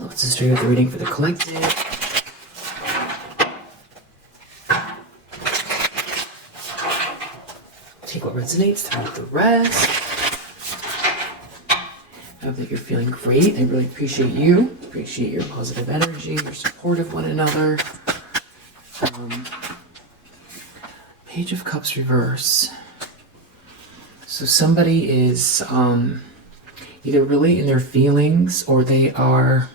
Let's just start with the reading for the collective. Take what resonates, throw out the rest. I hope that you're feeling great. I really appreciate you. Appreciate your positive energy, your support of one another. Page of Cups reverse. So somebody is either really in their feelings or they are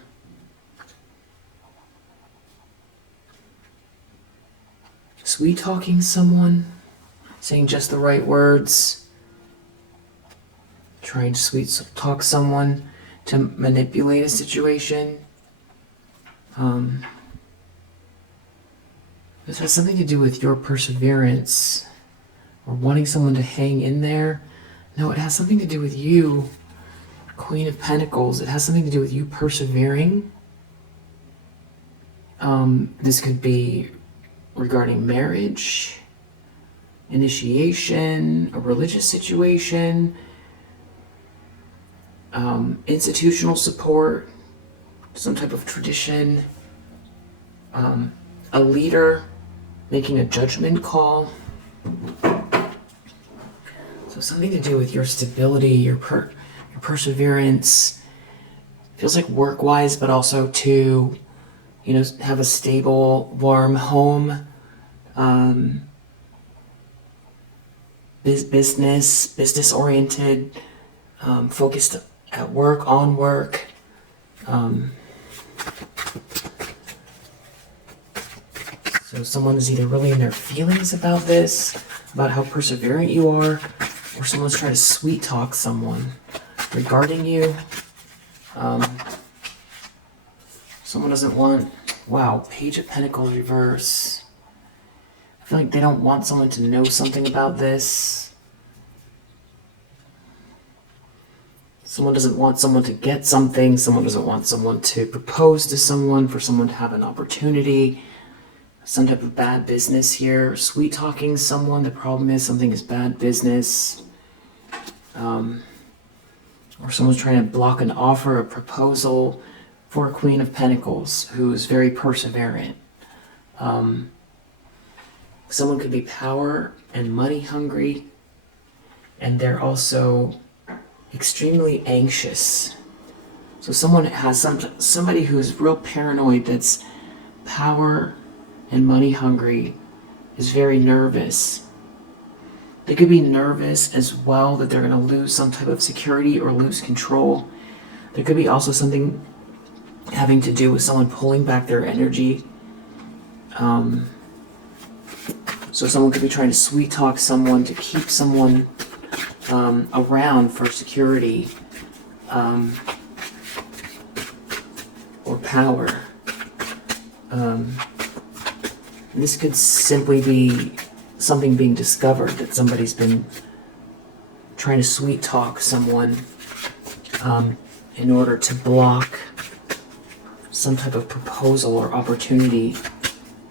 sweet talking someone, saying just the right words, trying to sweet talk someone to manipulate a situation. This has something to do with your perseverance or wanting someone to hang in there. No, it has something to do with you, Queen of Pentacles. It has something to do with you persevering. This could be regarding marriage, initiation, a religious situation, institutional support, some type of tradition, a leader making a judgment call. So something to do with your stability, your perseverance. Feels like work-wise, but also to, have a stable, warm home. Business-oriented, focused at work, on work. So someone is either really in their feelings about this, about how perseverant you are, or someone's trying to sweet talk someone regarding you. Someone doesn't want, wow, Page of Pentacles reverse. I feel like they don't want someone to know something about this. Someone doesn't want someone to get something. Someone doesn't want someone to propose to someone, for someone to have an opportunity. Some type of bad business here. Sweet talking someone. The problem is something is bad business. Or someone's trying to block an offer, a proposal for a Queen of Pentacles who is very perseverant. Someone could be power and money hungry, and they're also extremely anxious. So someone has somebody who's real paranoid, that's power and money hungry, is very nervous. They could be nervous as well that they're going to lose some type of security or lose control. There could be also something having to do with someone pulling back their energy. So someone could be trying to sweet talk someone to keep someone around for security or power. This could simply be something being discovered, that somebody's been trying to sweet talk someone in order to block some type of proposal or opportunity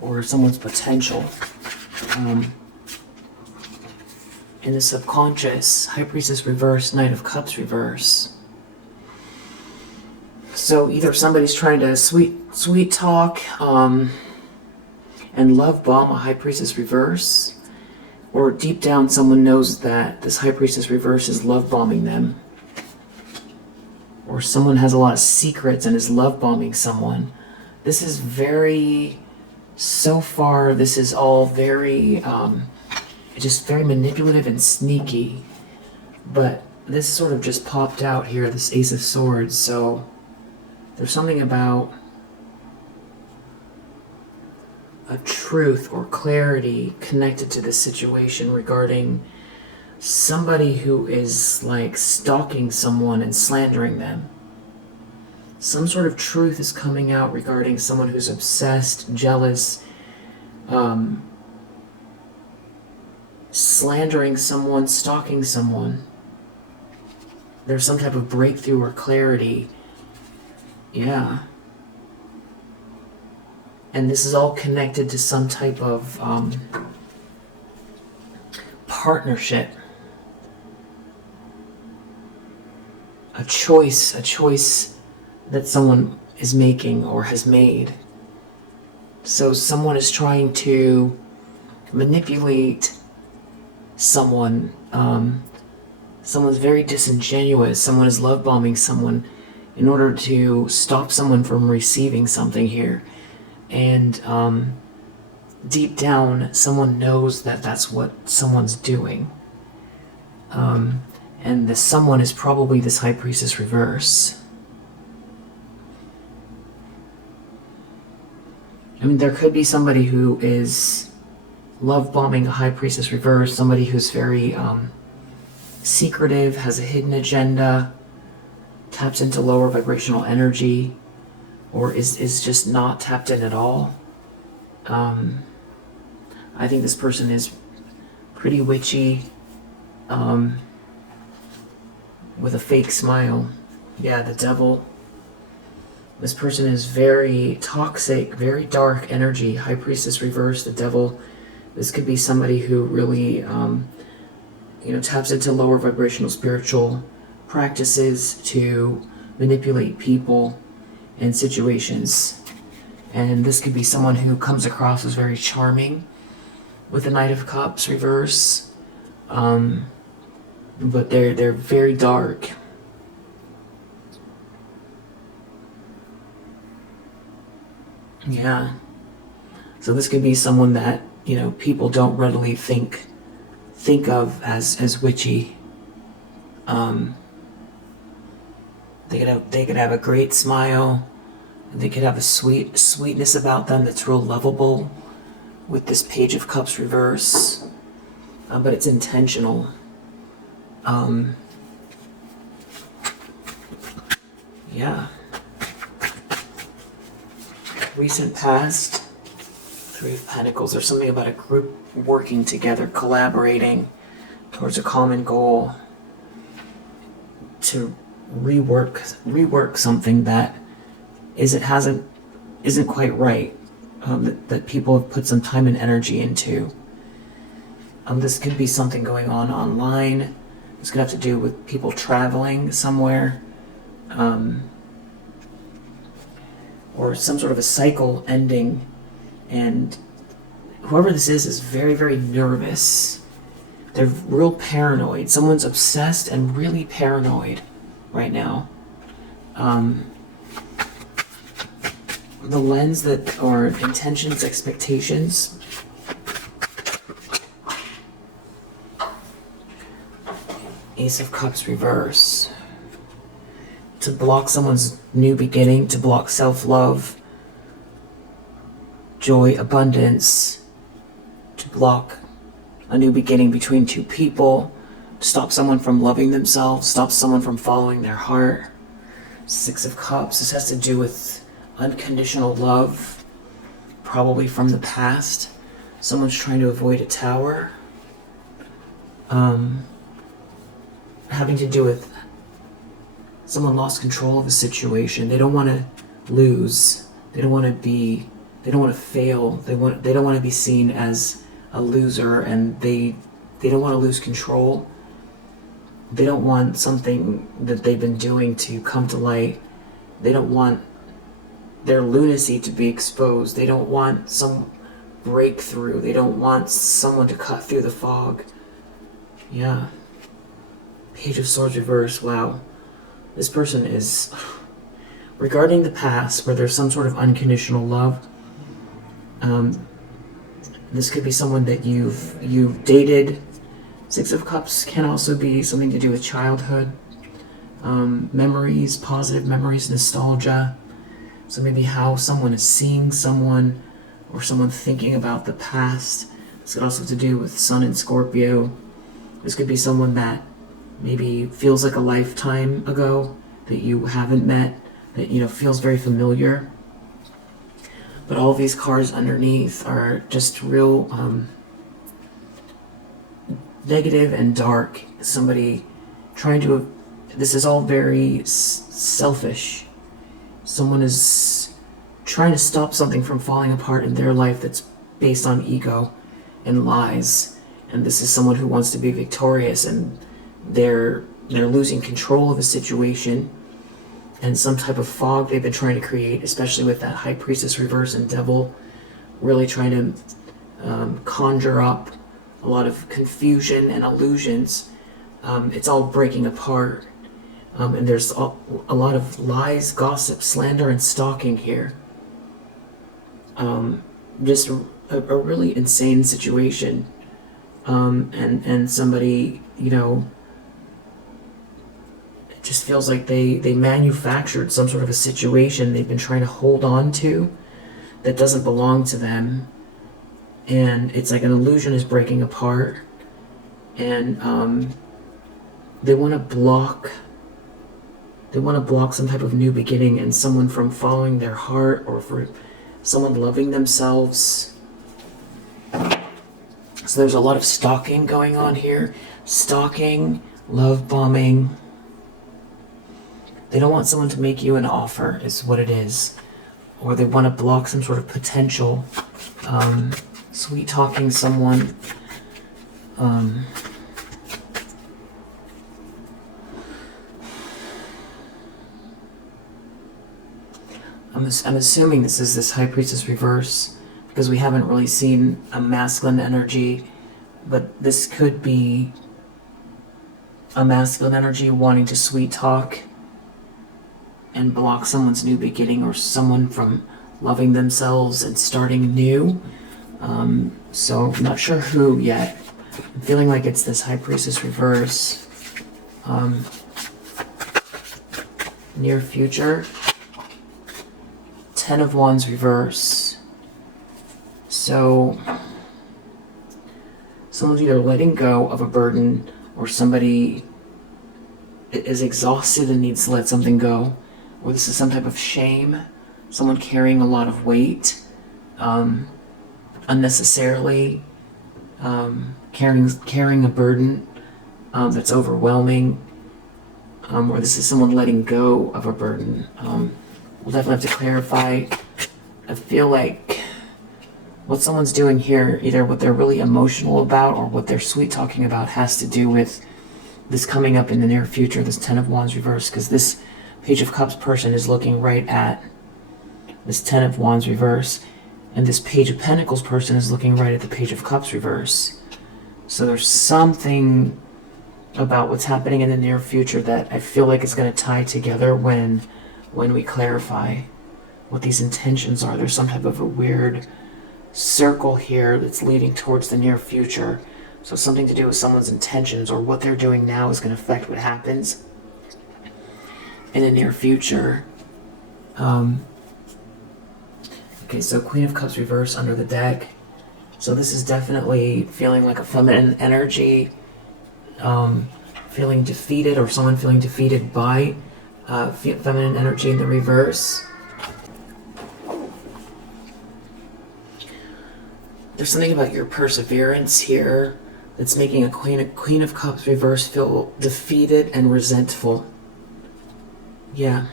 or someone's potential. In the subconscious, High Priestess reverse, Knight of Cups reverse. So either somebody's trying to sweet talk and love bomb a High Priestess reverse, or deep down someone knows that this High Priestess reverse is love bombing them, or someone has a lot of secrets and is love bombing someone. This is very, so far this is all very just very manipulative and sneaky, but this sort of just popped out here, this Ace of Swords. So there's something about a truth or clarity connected to this situation regarding somebody who is like stalking someone and slandering them. Some sort of truth is coming out regarding someone who's obsessed, jealous, slandering someone, stalking someone. There's some type of breakthrough or clarity. Yeah. And this is all connected to some type of partnership. A choice that someone is making or has made. So someone is trying to manipulate someone. Someone's very disingenuous. Someone is love bombing someone in order to stop someone from receiving something here. And deep down, someone knows that that's what someone's doing. And this someone is probably this High Priestess reverse. I mean, there could be somebody who is love bombing a High Priestess reverse, somebody who's very secretive, has a hidden agenda, taps into lower vibrational energy, or is just not tapped in at all. I think this person is pretty witchy, with a fake smile. Yeah, the devil. This person is very toxic, very dark energy. High Priestess reverse, the devil. This could be somebody who really, taps into lower vibrational spiritual practices to manipulate people and situations. And this could be someone who comes across as very charming with the Knight of Cups reverse. But they're very dark. Yeah. So this could be someone that, people don't readily think of as witchy. They could have a great smile. They could have a sweetness about them that's real lovable with this Page of Cups reverse. But it's intentional. Yeah. Recent past, Three of Pentacles. There's something about a group working together, collaborating towards a common goal to rework something that isn't quite right. That people have put some time and energy into. This could be something going on online. This could have to do with people traveling somewhere, or some sort of a cycle ending. And whoever this is very, very nervous. They're real paranoid. Someone's obsessed and really paranoid right now. The lens that, or intentions, expectations. Ace of Cups reverse. To block someone's new beginning, to block self-love, joy, abundance, to block a new beginning between two people, to stop someone from loving themselves, stop someone from following their heart. Six of Cups, this has to do with unconditional love, probably from the past. Someone's trying to avoid a tower. Having to do with someone lost control of a situation. They don't want to lose. They don't want to fail. They don't want to be seen as a loser, and they don't want to lose control. They don't want something that they've been doing to come to light. They don't want their lunacy to be exposed. They don't want some breakthrough. They don't want someone to cut through the fog. Yeah. Page of Swords reverse. Wow. This person is, regarding the past where there's some sort of unconditional love. This could be someone that you've dated. Six of Cups can also be something to do with childhood, memories, positive memories, nostalgia. So maybe how someone is seeing someone, or someone thinking about the past. This could also have to do with Sun and Scorpio. This could be someone that maybe feels like a lifetime ago that you haven't met, that feels very familiar. But all these cards underneath are just real negative and dark. Somebody trying to, this is all very selfish. Someone is trying to stop something from falling apart in their life that's based on ego and lies. And this is someone who wants to be victorious, and they're losing control of a situation. and some type of fog they've been trying to create, especially with that High Priestess reverse and Devil, really trying to conjure up a lot of confusion and illusions. It's all breaking apart, and there's a lot of lies, gossip, slander, and stalking here. Just a really insane situation, and somebody, you know, it just feels like they manufactured some sort of a situation they've been trying to hold on to that doesn't belong to them, and it's like an illusion is breaking apart, and they want to block some type of new beginning and someone from following their heart, or for someone loving themselves. So there's a lot of stalking going on here. Stalking, love bombing. They don't want someone to make you an offer, is what it is. Or they want to block some sort of potential. Sweet talking someone. I'm assuming this is this High Priestess reverse, because we haven't really seen a masculine energy, but this could be a masculine energy wanting to sweet talk and block someone's new beginning, or someone from loving themselves and starting new. So I'm not sure who yet. I'm feeling like it's this High Priestess reverse. Near future. 10 of Wands reverse. So someone's either letting go of a burden, or somebody is exhausted and needs to let something go, or this is some type of shame, someone carrying a lot of weight, unnecessarily, carrying a burden that's overwhelming, or this is someone letting go of a burden. We'll definitely have to clarify. I feel like what someone's doing here, either what they're really emotional about or what they're sweet talking about, has to do with this coming up in the near future, this 10 of Wands reverse, because this Page of Cups person is looking right at this 10 of Wands reverse, and this Page of Pentacles person is looking right at the Page of Cups reverse. So there's something about what's happening in the near future that I feel like is going to tie together when we clarify what these intentions are. There's some type of a weird circle here that's leading towards the near future. So something to do with someone's intentions, or what they're doing now is going to affect what happens in the near future. Okay, so Queen of Cups reverse under the deck. So this is definitely feeling like a feminine energy, feeling defeated, or someone feeling defeated by feminine energy in the reverse. There's something about your perseverance here that's making a Queen of Cups reverse feel defeated and resentful. Yeah.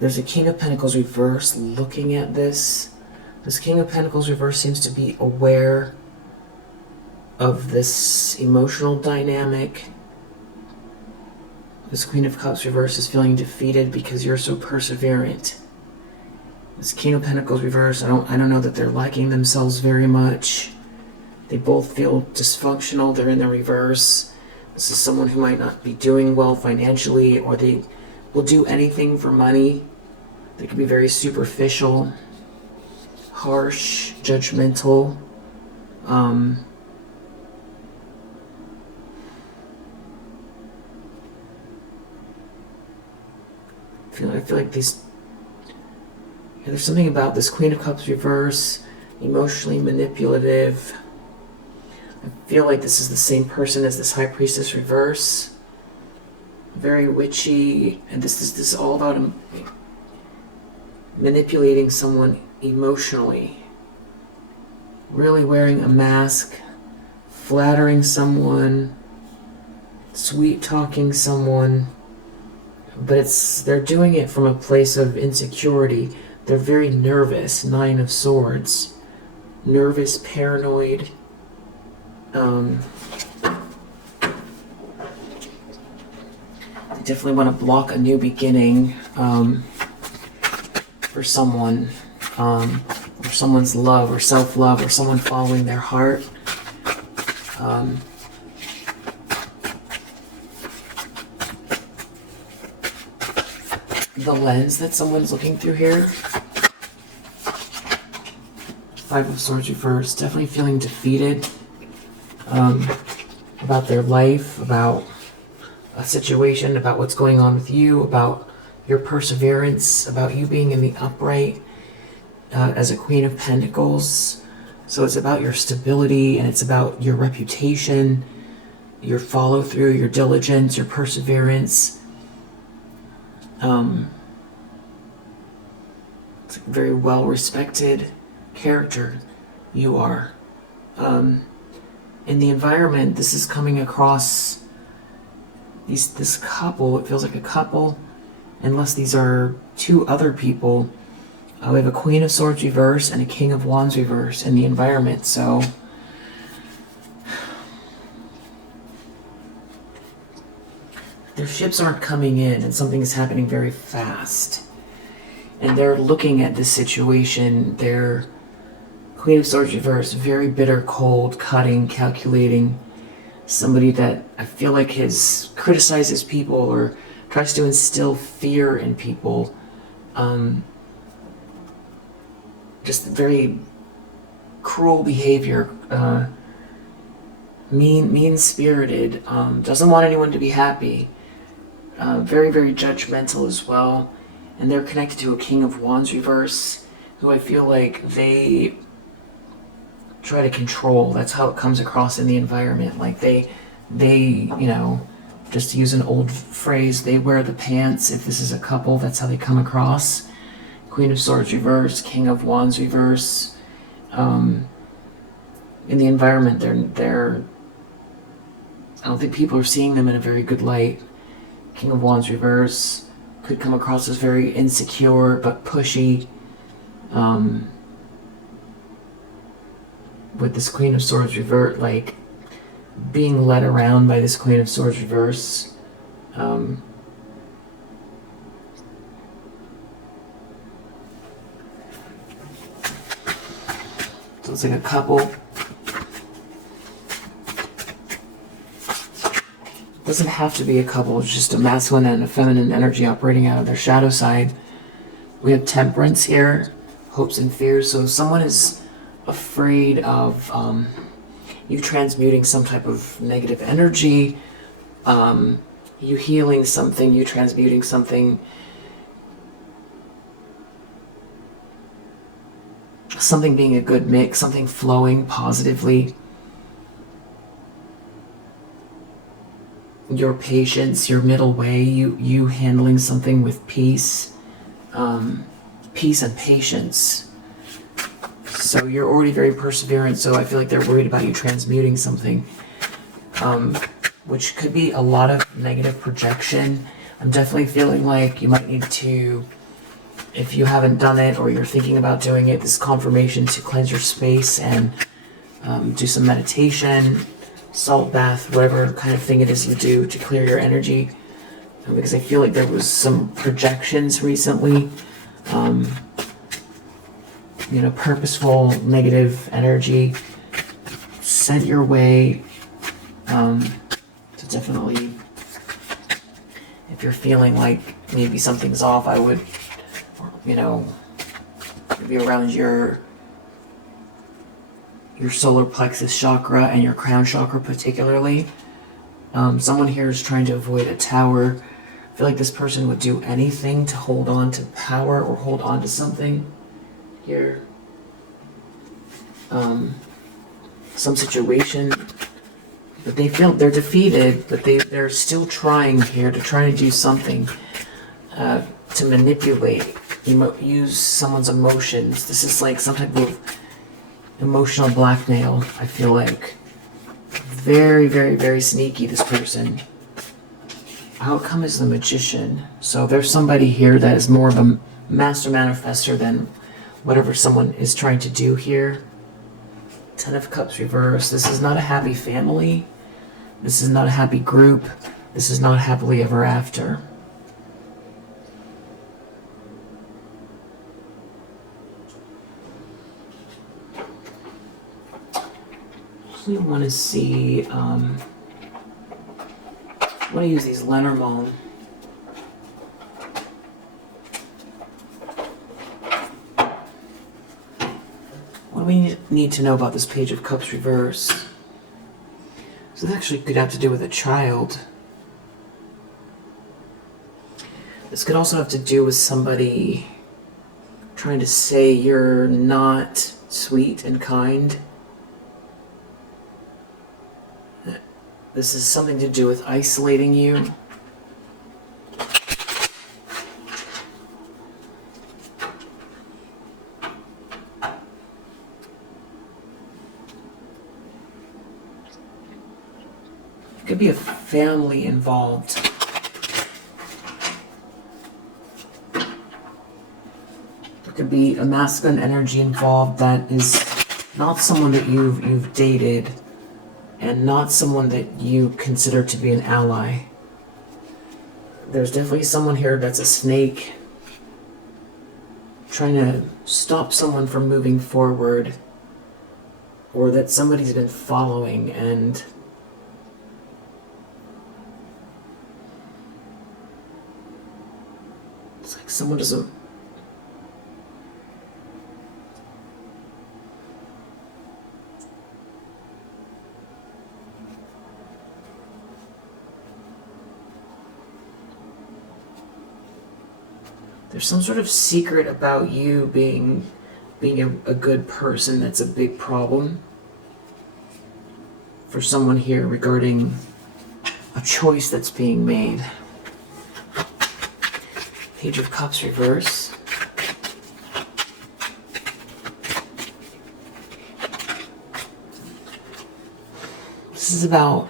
There's a King of Pentacles reverse looking at this. This King of Pentacles reverse seems to be aware of this emotional dynamic. This Queen of Cups reverse is feeling defeated because you're so perseverant. This King of Pentacles reverse, I don't know that they're liking themselves very much. They both feel dysfunctional. They're in the reverse. This is someone who might not be doing well financially, or they will do anything for money. They can be very superficial, harsh, judgmental. I feel like these. There's something about this Queen of Cups reverse, emotionally manipulative. I feel like this is the same person as this High Priestess reverse. Very witchy, and this is all about manipulating someone emotionally. Really wearing a mask, flattering someone, sweet talking someone, but they're doing it from a place of insecurity. They're very nervous. 9 of Swords. Nervous, paranoid. definitely want to block a new beginning for someone, or someone's love or self-love, or someone following their heart. The lens that someone's looking through here. Five of Swords reversed. Definitely feeling defeated about their life, about a situation, about what's going on with you, about your perseverance, about you being in the upright as a Queen of Pentacles. So it's about your stability, and it's about your reputation, your follow through, your diligence, your perseverance. It's a very well respected character you are. In the environment, this is coming across this couple. It feels like a couple, unless these are two other people. We have a Queen of Swords reverse and a King of Wands reverse in the environment. So their ships aren't coming in, and something is happening very fast. And they're looking at this situation. They're Queen of Swords reverse, very bitter, cold, cutting, calculating. Somebody that I feel like criticizes people or tries to instill fear in people. Just very cruel behavior, mean-spirited, doesn't want anyone to be happy. Very, very judgmental as well. And they're connected to a King of Wands reverse, who I feel like they try to control. That's how it comes across in the environment. Like they, just to use an old phrase, they wear the pants. If this is a couple, that's how they come across. Queen of Swords reverse, King of Wands reverse. In the environment, they're I don't think people are seeing them in a very good light. King of Wands reverse could come across as very insecure but pushy. With this Queen of Swords reverse, like being led around by this Queen of Swords reverse. So it's like a couple. Doesn't have to be a couple, it's just a masculine and a feminine energy operating out of their shadow side. We have Temperance here, hopes and fears. So someone is afraid of you transmuting some type of negative energy, you healing something, you transmuting something, something being a good mix, something flowing positively. Your patience, your middle way, you handling something with peace, peace and patience. So you're already very perseverant, so I feel like they're worried about you transmuting something, which could be a lot of negative projection. I'm definitely feeling like you might need to, if you haven't done it or you're thinking about doing it, this confirmation to cleanse your space and do some meditation, salt bath, whatever kind of thing it is you do to clear your energy, because I feel like there was some projections recently, purposeful negative energy sent your way. So definitely, if you're feeling like maybe something's off, I would, maybe around your solar plexus chakra and your crown chakra particularly. Someone here is trying to avoid a tower. I feel like this person would do anything to hold on to power or hold on to something here. Some situation, but they feel they're defeated, but they're still trying here to try to do something to manipulate, use someone's emotions. This is like some type of emotional blackmail, I feel like. Very, very, very sneaky, this person. Outcome is the Magician. So there's somebody here that is more of a master manifester than whatever someone is trying to do here. Ten of Cups reverse. This is not a happy family. This is not a happy group. This is not happily ever after. So you want to see, I want to use these Lenormand. What do we need to know about this Page of Cups reverse? So this actually could have to do with a child. This could also have to do with somebody trying to say you're not sweet and kind. This is something to do with isolating you. Could be a family involved. There could be a masculine energy involved that is not someone that you've dated, and not someone that you consider to be an ally. There's definitely someone here that's a snake, trying to stop someone from moving forward, or that somebody's been following, and it's like someone doesn't. There's some sort of secret about you being a good person that's a big problem for someone here regarding a choice that's being made. Page of Cups reverse. This is about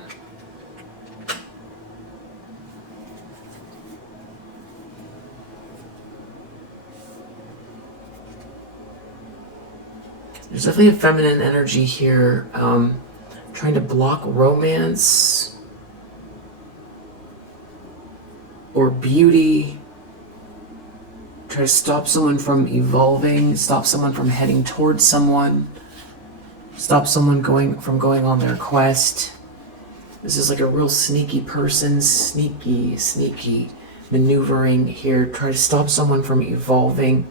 there's definitely a feminine energy here, trying to block romance or beauty. Try to stop someone from evolving, stop someone from heading towards someone, stop someone from going on their quest. This is like a real sneaky person, sneaky maneuvering here, try to stop someone from evolving.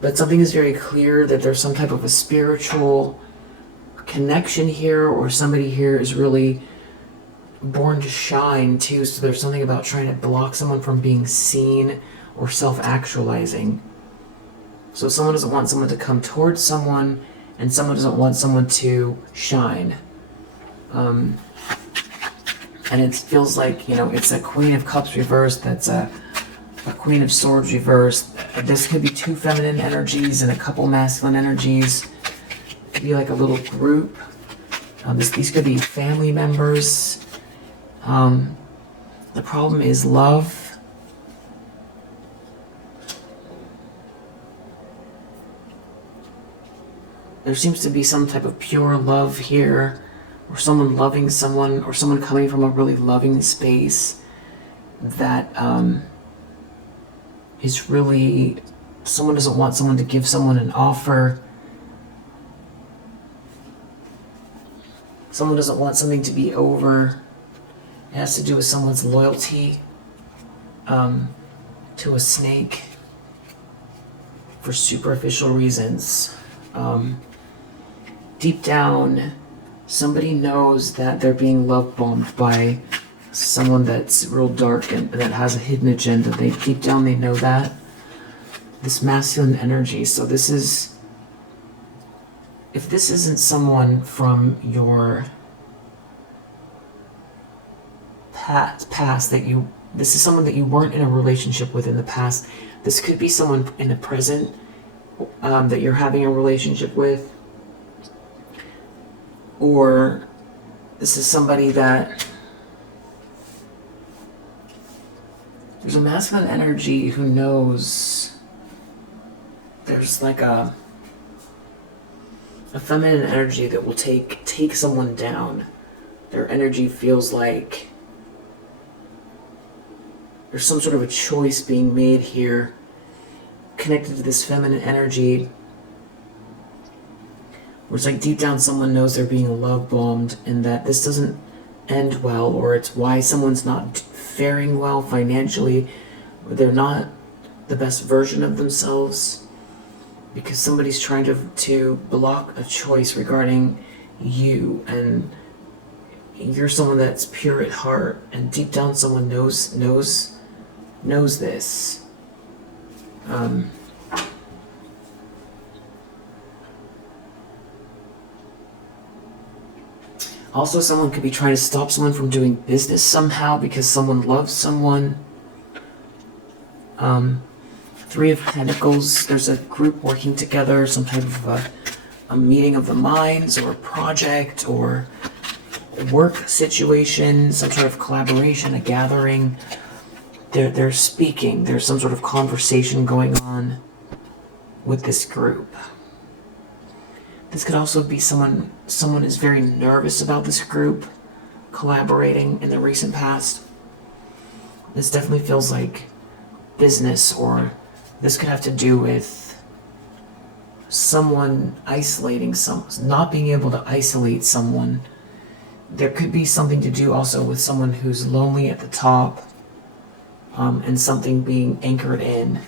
But something is very clear that there's some type of a spiritual connection here, or somebody here is really born to shine too. So there's something about trying to block someone from being seen or self-actualizing. So someone doesn't want someone to come towards someone, and someone doesn't want someone to shine. And it feels like, it's a Queen of Cups reversed, that's a Queen of Swords reversed. This could be two feminine energies and a couple masculine energies. It could be like a little group. These could be family members. The problem is love. There seems to be some type of pure love here, or someone loving someone, or someone coming from a really loving space that is really, someone doesn't want someone to give someone an offer. Someone doesn't want something to be over. It has to do with someone's loyalty to a snake for superficial reasons. Deep down, somebody knows that they're being love bombed by someone that's real dark and that has a hidden agenda. Deep down they know that. This masculine energy. So this is, if this isn't someone from your past this is someone that you weren't in a relationship with in the past. This could be someone in the present that you're having a relationship with. Or this is somebody that, there's a masculine energy who knows there's like a feminine energy that will take someone down. Their energy feels like There's some sort of a choice being made here, connected to this feminine energy, where it's like deep down someone knows they're being love bombed and that this doesn't end well, or it's why someone's not faring well financially, or they're not the best version of themselves, because somebody's trying to block a choice regarding you, and you're someone that's pure at heart, and deep down someone knows this. Also, someone could be trying to stop someone from doing business somehow because someone loves someone. Three of Pentacles, there's a group working together, some type of a meeting of the minds, or a project, or a work situation, some sort of collaboration, a gathering. They're speaking, there's some sort of conversation going on with this group. This could also be someone is very nervous about this group collaborating in the recent past. This definitely feels like business, or this could have to do with someone isolating not being able to isolate someone. There could be something to do also with someone who's lonely at the top, and something being anchored in,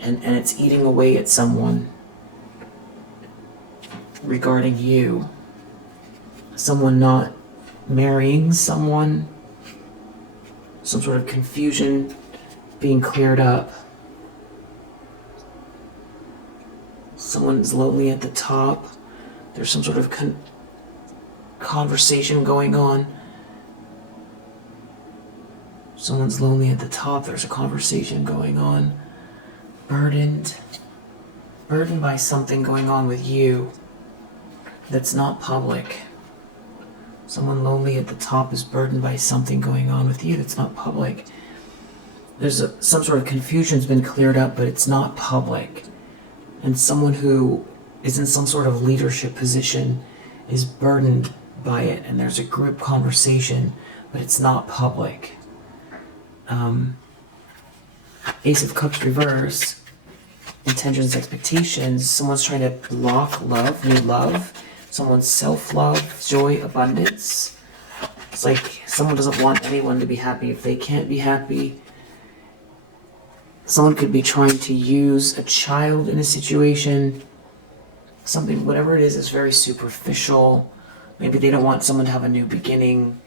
and it's eating away at someone regarding you. Someone not marrying someone, some sort of confusion being cleared up. Someone's lonely at the top. There's some sort of conversation going on. Someone's lonely at the top. There's a conversation going on. Burdened by something going on with you that's not public. Someone lonely at the top is burdened by something going on with you that's not public. There's some sort of confusion's been cleared up, but it's not public. And someone who is in some sort of leadership position is burdened by it, and there's a group conversation, but it's not public. Ace of Cups reverse, intentions, expectations. Someone's trying to block love, new love. Someone's self-love, joy, abundance. It's like someone doesn't want anyone to be happy if they can't be happy. Someone could be trying to use a child in a situation. Something, whatever it is very superficial. Maybe they don't want someone to have a new beginning.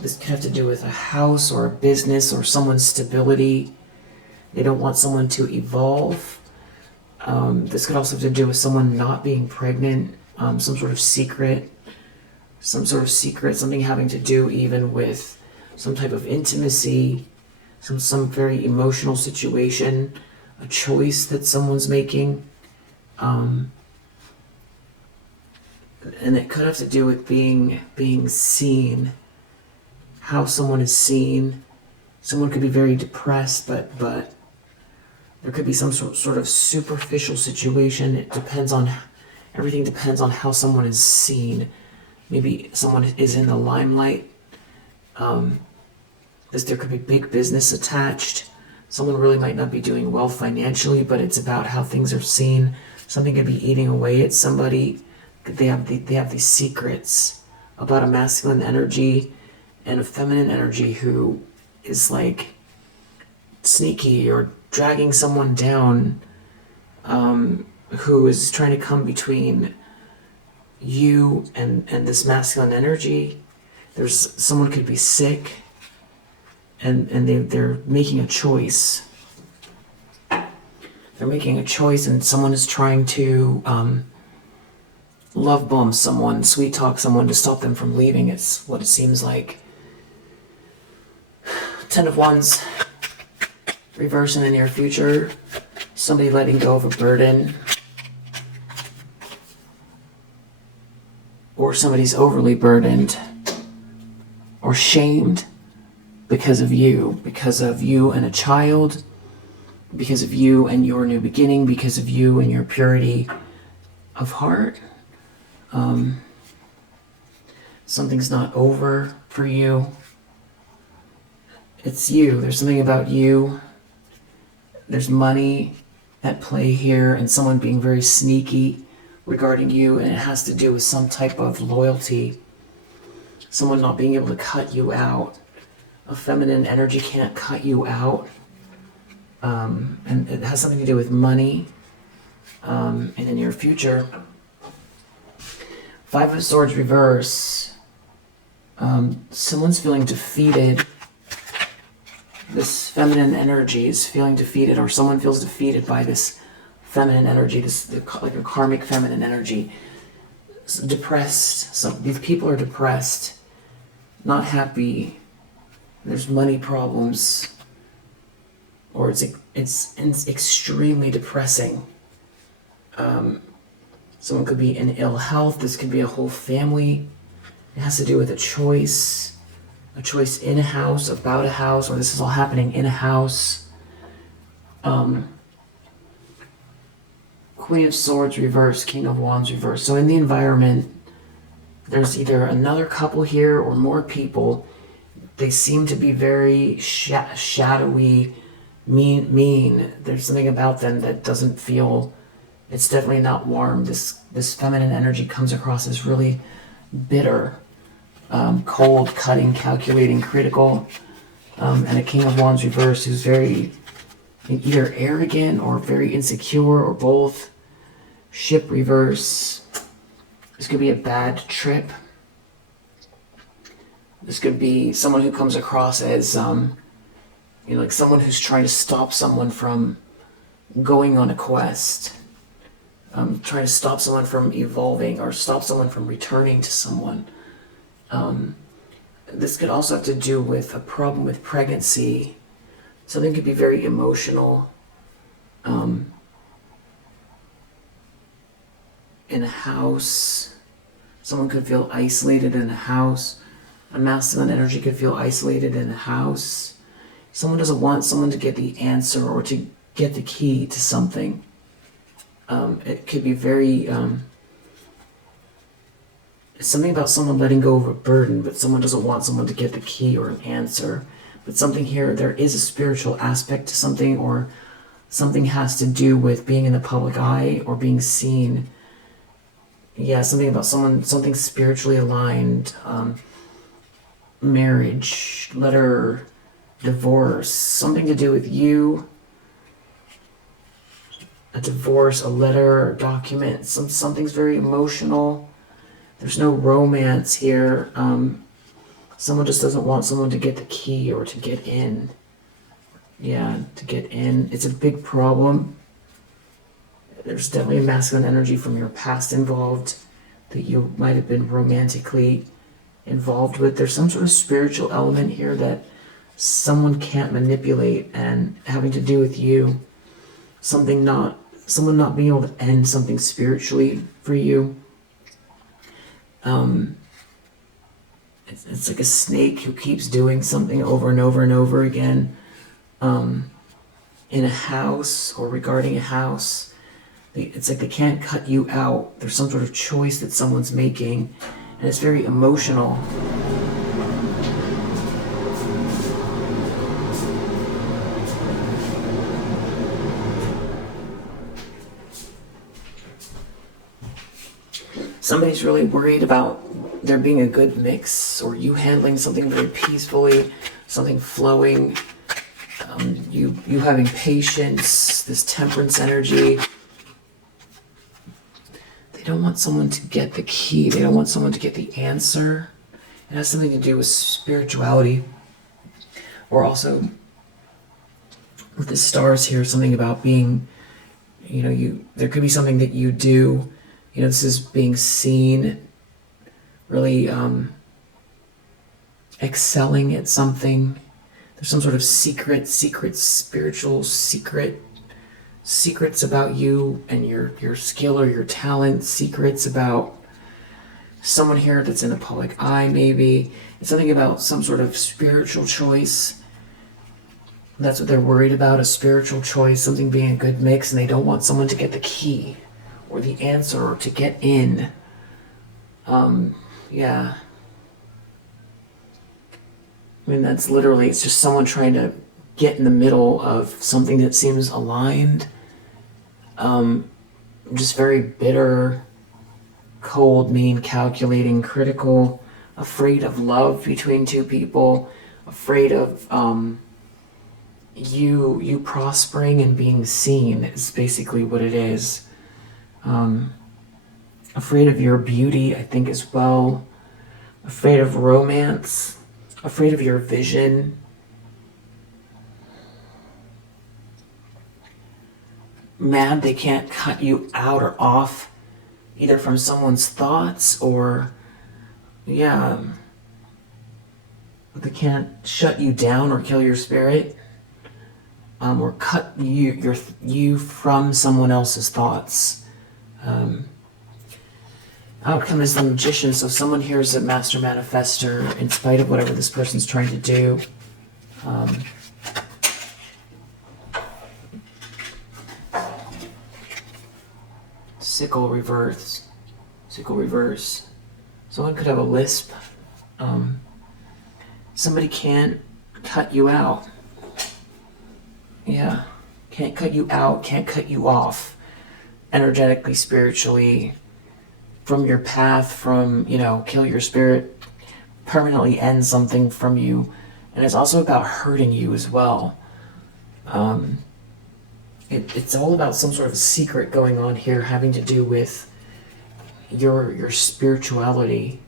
This could have to do with a house or a business or someone's stability. They don't want someone to evolve. This could also have to do with someone not being pregnant, some sort of secret, something having to do even with some type of intimacy, some very emotional situation, a choice that someone's making. And it could have to do with being seen, how someone is seen. Someone could be very depressed, but there could be some sort of superficial situation. Everything depends on how someone is seen. Maybe someone is in the limelight. There could be big business attached. Someone really might not be doing well financially, but it's about how things are seen. Something could be eating away at somebody. They have these secrets about a masculine energy and a feminine energy who is like sneaky or dragging someone down, who is trying to come between you and this masculine energy. Someone could be sick, and they're making a choice. They're making a choice, and someone is trying to love bomb someone, sweet talk someone to stop them from leaving. It's what it seems like. 10 of Wands, reverse in the near future. Somebody letting go of a burden. Or somebody's overly burdened or shamed because of you and a child, because of you and your new beginning, because of you and your purity of heart. Something's not over for you. it's you. There's something about you. There's money at play here and someone being very sneaky regarding you, and it has to do with some type of loyalty. Someone not being able to cut you out. A feminine energy can't cut you out. And it has something to do with money. And in your future, Five of Swords reverse. Someone's feeling defeated. This feminine energy is feeling defeated, or someone feels defeated by this feminine energy, like a karmic feminine energy. Depressed. These people are depressed, not happy. There's money problems, or it's extremely depressing. Someone could be in ill health. This could be a whole family. It has to do with a choice in a house, about a house, or this is all happening in a house. Queen of Swords reverse, King of Wands reverse. So in the environment, there's either another couple here or more people. They seem to be very shadowy, mean. There's something about them that doesn't feel, it's definitely not warm. This feminine energy comes across as really bitter, cold, cutting, calculating, critical. And a King of Wands reverse who's very either arrogant or very insecure or both. Ship reverse. This could be a bad trip. This could be someone who comes across as, like someone who's trying to stop someone from going on a quest. Trying to stop someone from evolving or stop someone from returning to someone. This could also have to do with a problem with pregnancy. Something could be very emotional. In a house, someone could feel isolated in a house. A masculine energy could feel isolated in a house. Someone doesn't want someone to get the answer or to get the key to something. It could be very, it's something about someone letting go of a burden, but someone doesn't want someone to get the key or an answer. But something here, there is a spiritual aspect to something, or something has to do with being in the public eye or being seen. Yeah, something about something spiritually aligned. Marriage, letter, divorce, something to do with you. A divorce, a letter, a document, something's very emotional. There's no romance here. Someone just doesn't want someone to get the key or to get in. Yeah, to get in. It's a big problem. There's definitely a masculine energy from your past involved that you might have been romantically involved with. There's some sort of spiritual element here that someone can't manipulate and having to do with you. Someone not being able to end something spiritually for you. It's like a snake who keeps doing something over and over and over again. In a house or regarding a house. It's like they can't cut you out. There's some sort of choice that someone's making, and it's very emotional. Somebody's really worried about there being a good mix, or you handling something very peacefully, something flowing, you having patience, this temperance energy. They don't want someone to get the key. They don't want someone to get the answer. It has something to do with spirituality. Or also, with the stars here, something about being, there could be something that you do. This is being seen, really excelling at something. There's some sort of spiritual secrets about you and your skill or your talent, secrets about someone here that's in the public eye maybe. It's something about some sort of spiritual choice. That's what they're worried about, a spiritual choice, something being a good mix, and they don't want someone to get the key or the answer or to get in. Yeah. I mean, that's literally, it's just someone trying to get in the middle of something that seems aligned. Just very bitter, cold, mean, calculating, critical, afraid of love between two people, afraid of you prospering and being seen is basically what it is. Afraid of your beauty, I think, as well. Afraid of romance, afraid of your vision. Mad they can't cut you out or off, either from someone's thoughts or, yeah, they can't shut you down or kill your spirit, or cut you from someone else's thoughts. Outcome is the Magician, so someone here is a master manifester in spite of whatever this person's trying to do. Sickle reverse. Sickle reverse. Someone could have a lisp. Somebody can't cut you out. Yeah. Can't cut you out, can't cut you off. Energetically, spiritually, from your path, from, kill your spirit, permanently end something from you. And it's also about hurting you as well. It's all about some sort of secret going on here having to do with your spirituality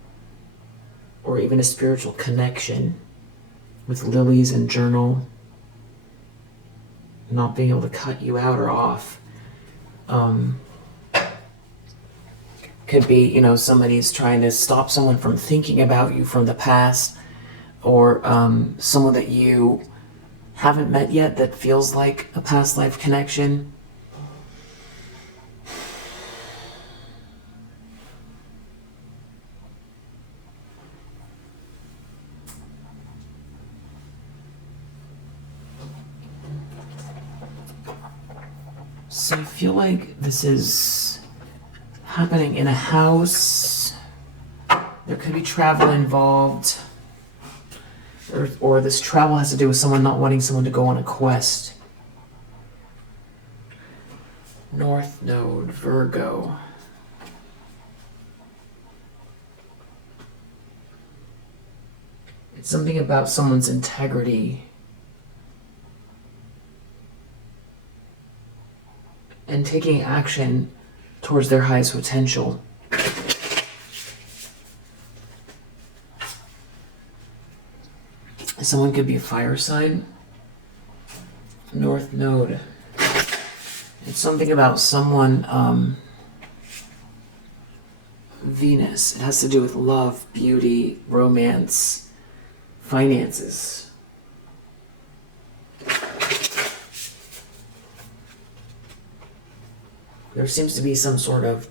or even a spiritual connection with lilies and journal. Not being able to cut you out or off. Could be, somebody's trying to stop someone from thinking about you from the past, or someone that you haven't met yet that feels like a past life connection. So I feel like this is happening in a house. There could be travel involved. Or this travel has to do with someone not wanting someone to go on a quest. North Node, Virgo. It's something about someone's integrity. And taking action towards their highest potential. Someone could be a fire sign. North Node. It's something about someone, Venus. It has to do with love, beauty, romance, finances. There seems to be some sort of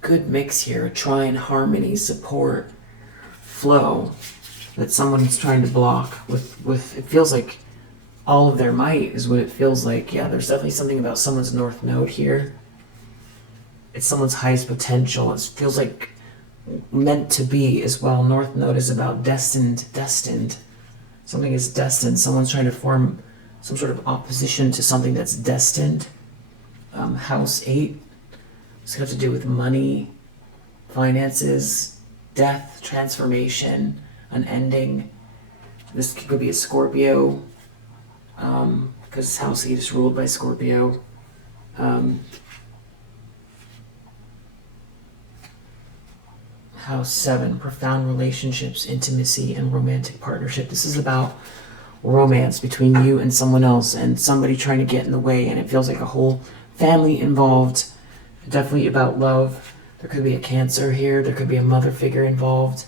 good mix here, a trine, harmony, support, flow that someone's trying to block with it feels like all of their might is what it feels like. Yeah, there's definitely something about someone's North Node here. It's someone's highest potential. It feels like meant to be as well. North Node is about destined. Something is destined. Someone's trying to form some sort of opposition to something that's destined. House 8. It's got to do with money, finances, death, transformation, an ending. This could be a Scorpio, because House 8 is ruled by Scorpio. House 7, profound relationships, intimacy, and romantic partnership. This is about romance between you and someone else, and somebody trying to get in the way, and it feels like a whole family involved. Definitely about love. There could be a Cancer here. There could be a mother figure involved.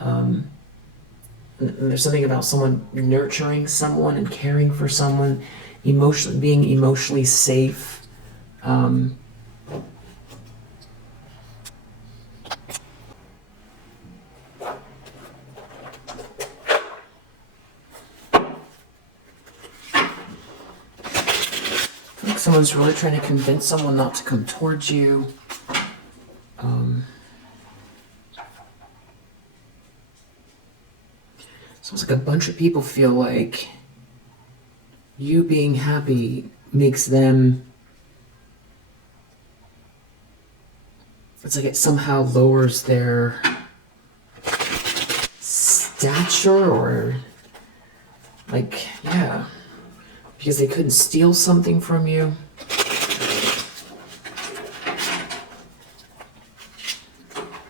And there's something about someone nurturing someone and caring for someone, being emotionally safe. Someone's really trying to convince someone not to come towards you. like a bunch of people feel like you being happy makes them, it's like it somehow lowers their stature, or like, yeah, because they couldn't steal something from you.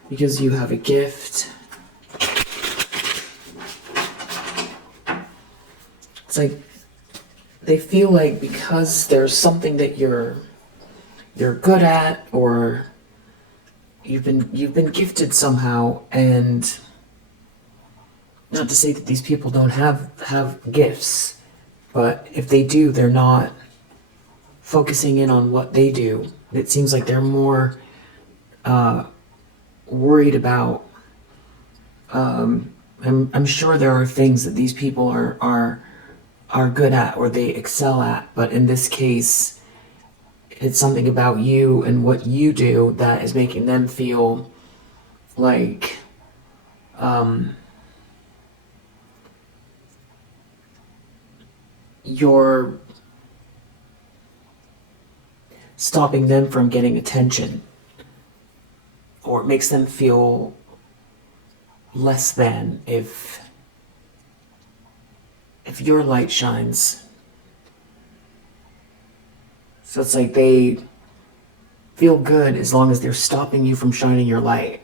Because you have a gift. It's like they feel like because there's something that you're good at, or you've been gifted somehow. And not to say that these people don't have gifts, but if they do, they're not focusing in on what they do. It seems like they're more worried about, I'm sure there are things that these people are good at, or they excel at, but in this case it's something about you and what you do that is making them feel like you're stopping them from getting attention, or it makes them feel less than if your light shines. So it's like they feel good as long as they're stopping you from shining your light.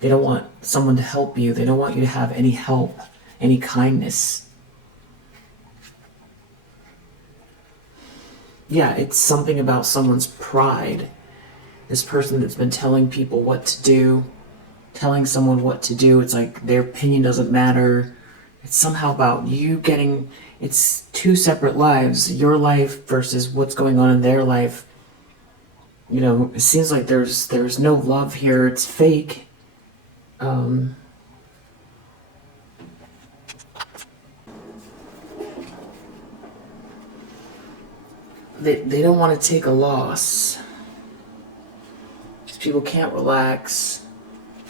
They don't want someone to help you. They don't want you to have any help, any kindness. Yeah, it's something about someone's pride. This person that's been telling people what to do, telling someone what to do, it's like their opinion doesn't matter. It's somehow about you getting, it's two separate lives, your life versus what's going on in their life. You know, it seems like there's no love here, it's fake. They don't want to take a loss. Because people can't relax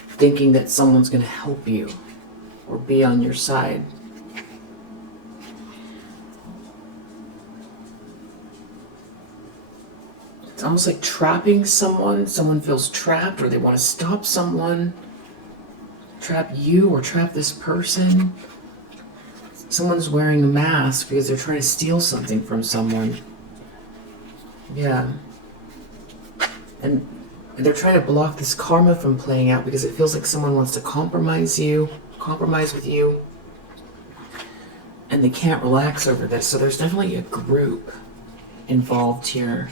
thinking that someone's going to help you or be on your side. It's almost like trapping someone. Someone feels trapped, or they want to stop someone. Trap you or trap this person. Someone's wearing a mask because they're trying to steal something from someone. Yeah. And they're trying to block this karma from playing out because it feels like someone wants to compromise with you. And they can't relax over this. So there's definitely a group involved here.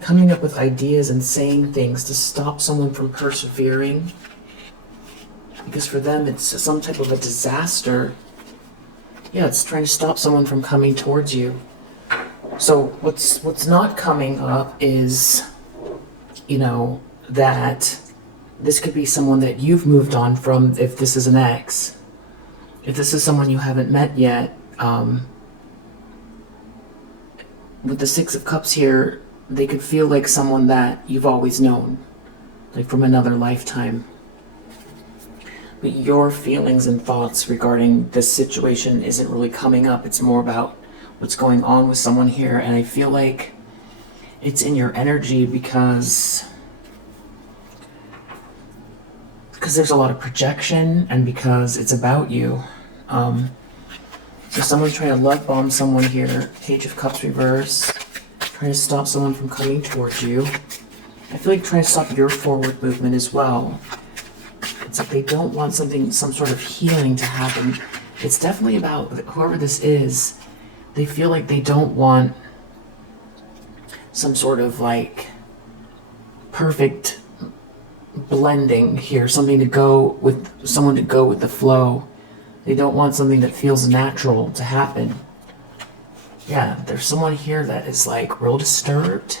Coming up with ideas and saying things to stop someone from persevering. Because for them it's some type of a disaster. Yeah, it's trying to stop someone from coming towards you. So what's not coming up is, you know, that this could be someone that you've moved on from if this is an ex. If this is someone you haven't met yet, with the Six of Cups here, they could feel like someone that you've always known, like from another lifetime. But your feelings and thoughts regarding this situation isn't really coming up. It's more about what's going on with someone here, and I feel like it's in your energy because there's a lot of projection, and because it's about you. So someone's trying to love bomb someone here. Page of Cups reverse. Trying to stop someone from coming towards you. I feel like trying to stop your forward movement as well. It's like they don't want some sort of healing to happen. It's definitely about whoever this is. They feel like they don't want some sort of like perfect blending here, someone to go with the flow. They don't want something that feels natural to happen. Yeah, there's someone here that is like real disturbed.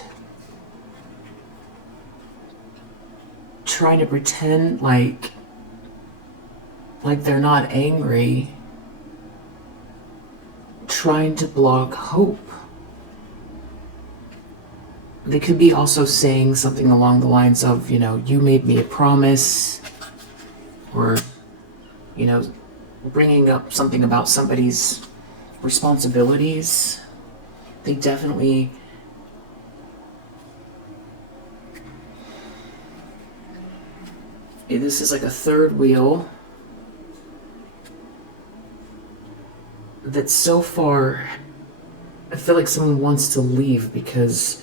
Trying to pretend like they're not angry. Trying to block hope. They could be also saying something along the lines of, you made me a promise, or, bringing up something about somebody's responsibilities. They definitely, this is like a third wheel that so far, I feel like someone wants to leave because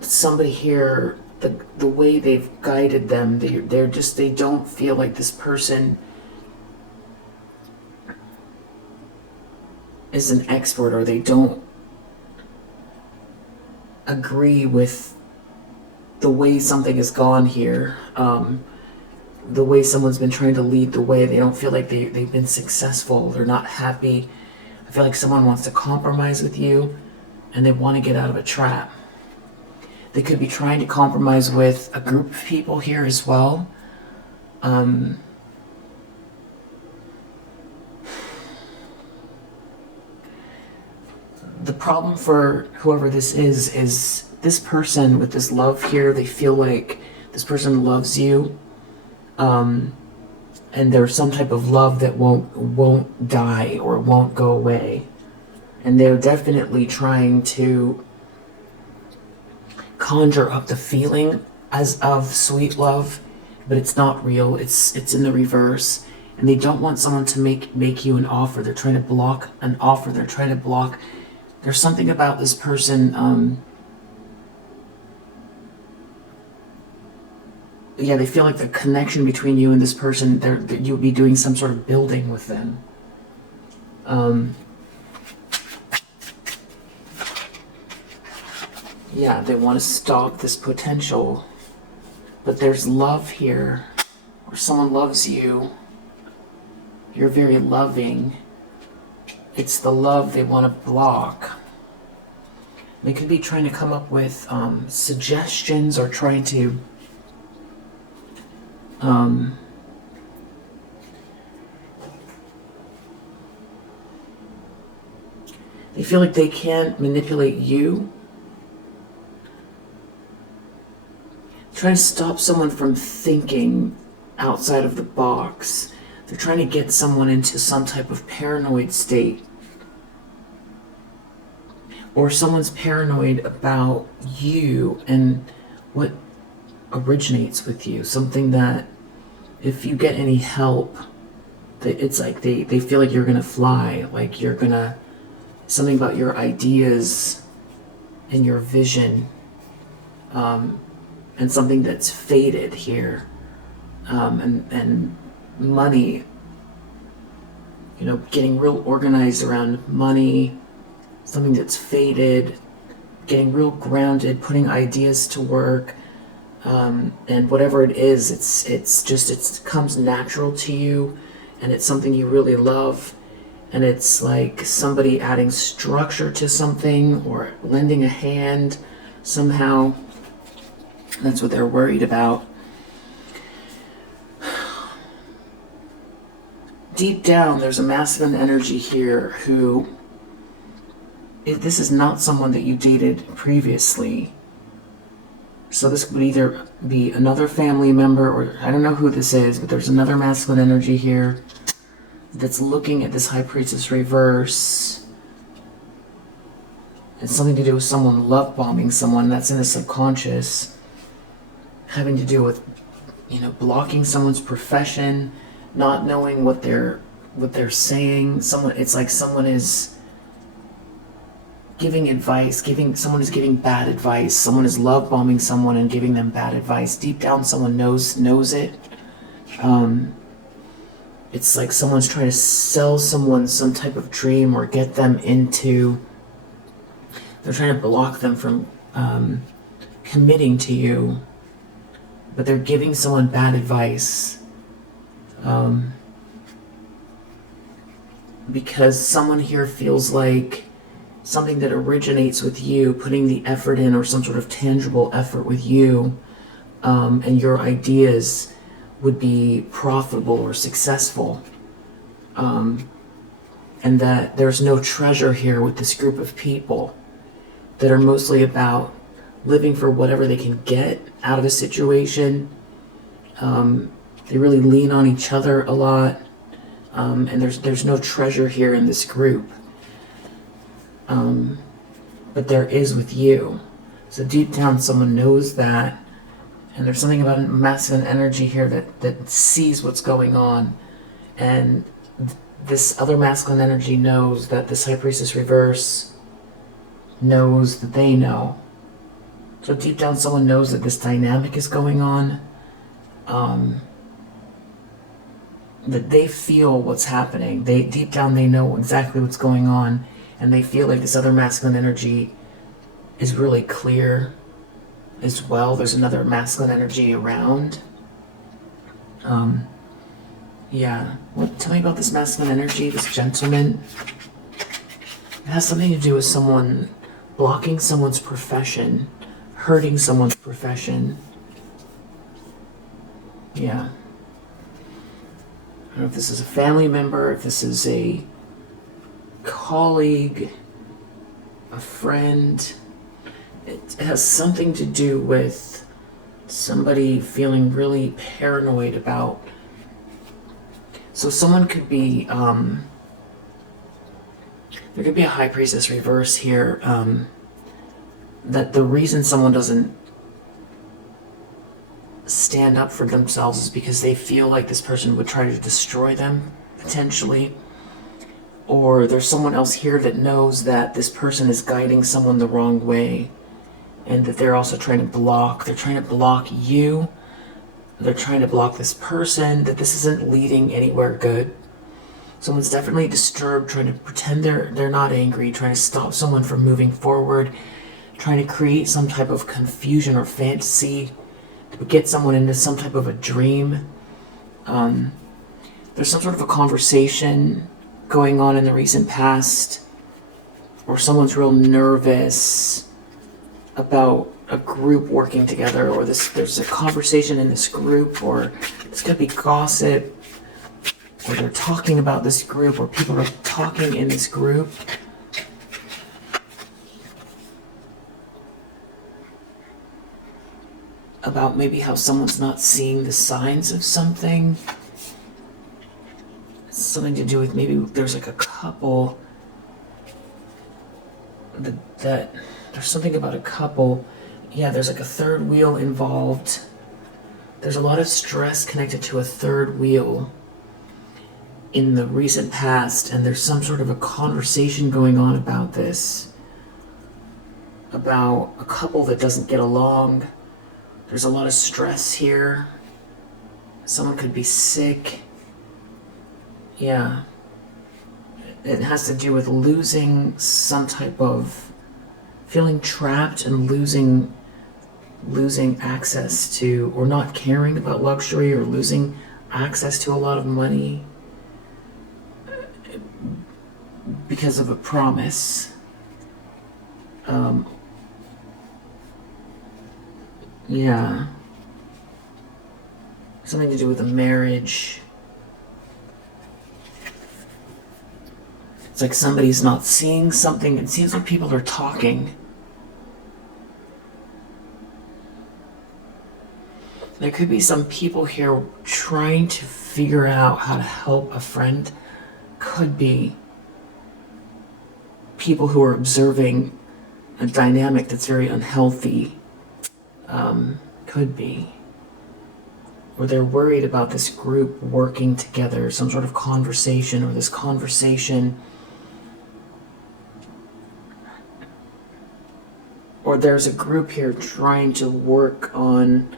somebody here, the way they've guided them, they don't feel like this person is an expert, or they don't agree with the way something has gone here, the way someone's been trying to lead the way. They don't feel like they've been successful. They're not happy. I feel like someone wants to compromise with you, and they want to get out of a trap. They could be trying to compromise with a group of people here as well. The problem for whoever this is this person with this love here. They feel like this person loves you, and there's some type of love that won't die or won't go away, and they're definitely trying to conjure up the feeling as of sweet love, but it's not real. It's in the reverse, and they don't want someone to make you an offer. They're trying to block an offer. They're trying to block. There's something about this person. They feel like the connection between you and this person, that you'll be doing some sort of building with them. They want to stop this potential, but there's love here, or someone loves you. You're very loving. It's the love they want to block. They could be trying to come up with suggestions, or trying to they feel like they can't manipulate you. Trying to stop someone from thinking outside of the box. They're trying to get someone into some type of paranoid state. Or someone's paranoid about you and what originates with you. Something that if you get any help, it's like they feel like you're gonna fly, like you're gonna, something about your ideas and your vision, and something that's faded here, and money, getting real organized around money, something that's faded, getting real grounded, putting ideas to work, and whatever it is, it comes natural to you, and it's something you really love, and it's like somebody adding structure to something or lending a hand somehow. That's what they're worried about. Deep down, there's a masculine energy here who, this is not someone that you dated previously. So this would either be another family member, or I don't know who this is, but there's another masculine energy here that's looking at this High Priestess reverse. It's something to do with someone love bombing someone. That's in the subconscious. Having to do with, blocking someone's profession, not knowing what they're saying. It's like someone is giving advice, someone is giving bad advice. Someone is love bombing someone and giving them bad advice. Deep down, someone knows it. It's like someone's trying to sell someone some type of dream, or get them into. They're trying to block them from committing to you, but they're giving someone bad advice. Because someone here feels like something that originates with you, putting the effort in, or some sort of tangible effort with you, and your ideas would be profitable or successful. And that there's no treasure here with this group of people. that are mostly about living for whatever they can get out of a situation. They really lean on each other a lot, and there's no treasure here in this group, but there is with you. So deep down, someone knows that, and there's something about masculine energy here that sees what's going on, and this other masculine energy knows that this High Priestess reverse knows that they know. So deep down, someone knows that this dynamic is going on, that they feel what's happening. Deep down, they know exactly what's going on, and they feel like this other masculine energy is really clear as well. There's another masculine energy around. Yeah. Tell me about this masculine energy, this gentleman. It has something to do with someone blocking someone's profession, hurting someone's profession. Yeah. I don't know if this is a family member, if this is a colleague, a friend. It has something to do with somebody feeling really paranoid about. So someone could be, there could be a High Priestess reverse here, that the reason someone doesn't stand up for themselves is because they feel like this person would try to destroy them, potentially. Or there's someone else here that knows that this person is guiding someone the wrong way, and that they're also trying to block. They're trying to block you. They're trying to block this person, that this isn't leading anywhere good. Someone's definitely disturbed, trying to pretend they're not angry, trying to stop someone from moving forward, trying to create some type of confusion or fantasy to get someone into some type of a dream. There's some sort of a conversation going on in the recent past, or someone's real nervous about a group working together, or there's a conversation in this group, or it's going to be gossip, or they're talking about this group, or people are talking in this group. About maybe how someone's not seeing the signs of something. It's something to do with maybe there's like a couple that there's something about a couple. Yeah, there's like a third wheel involved. There's a lot of stress connected to a third wheel in the recent past, and there's some sort of a conversation going on about this, about a couple that doesn't get along. There's a lot of stress here. Someone could be sick. Yeah. It has to do with losing some type of feeling trapped and losing access to, or not caring about luxury, or losing access to a lot of money because of a promise. Yeah. Something to do with a marriage. It's like somebody's not seeing something. It seems like people are talking. There could be some people here trying to figure out how to help a friend. Could be people who are observing a dynamic that's very unhealthy. Could be. Or they're worried about this group working together, some sort of conversation, or this conversation. Or there's a group here trying to work on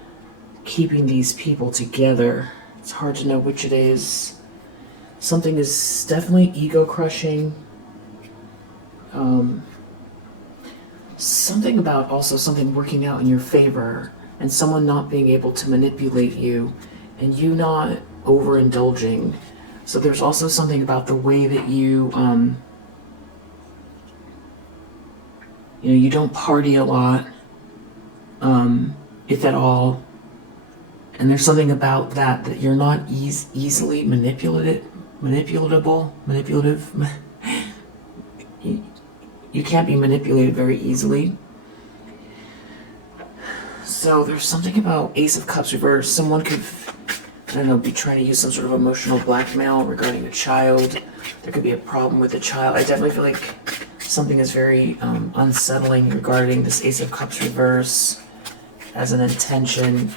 keeping these people together. It's hard to know which it is. Something is definitely ego-crushing. Something about also something working out in your favor, and someone not being able to manipulate you, and you not overindulging. So there's also something about the way that you you don't party a lot, if at all. And there's something about that you're not easily manipulative. you can't be manipulated very easily. So there's something about Ace of Cups reverse. Someone could, I don't know, be trying to use some sort of emotional blackmail regarding a child. There could be a problem with the child. I definitely feel like something is very unsettling regarding this Ace of Cups reverse as an intention.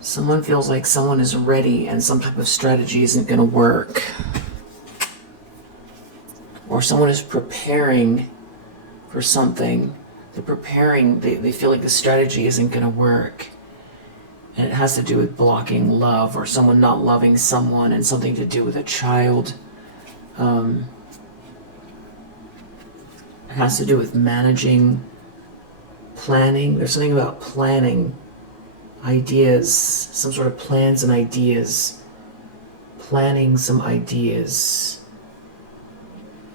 Someone feels like someone is ready and some type of strategy isn't going to work. Or someone is preparing for something. They're preparing, they feel like the strategy isn't going to work. And it has to do with blocking love or someone not loving someone and something to do with a child. It has to do with managing, planning. There's something about planning. Ideas, some sort of plans and ideas, planning some ideas,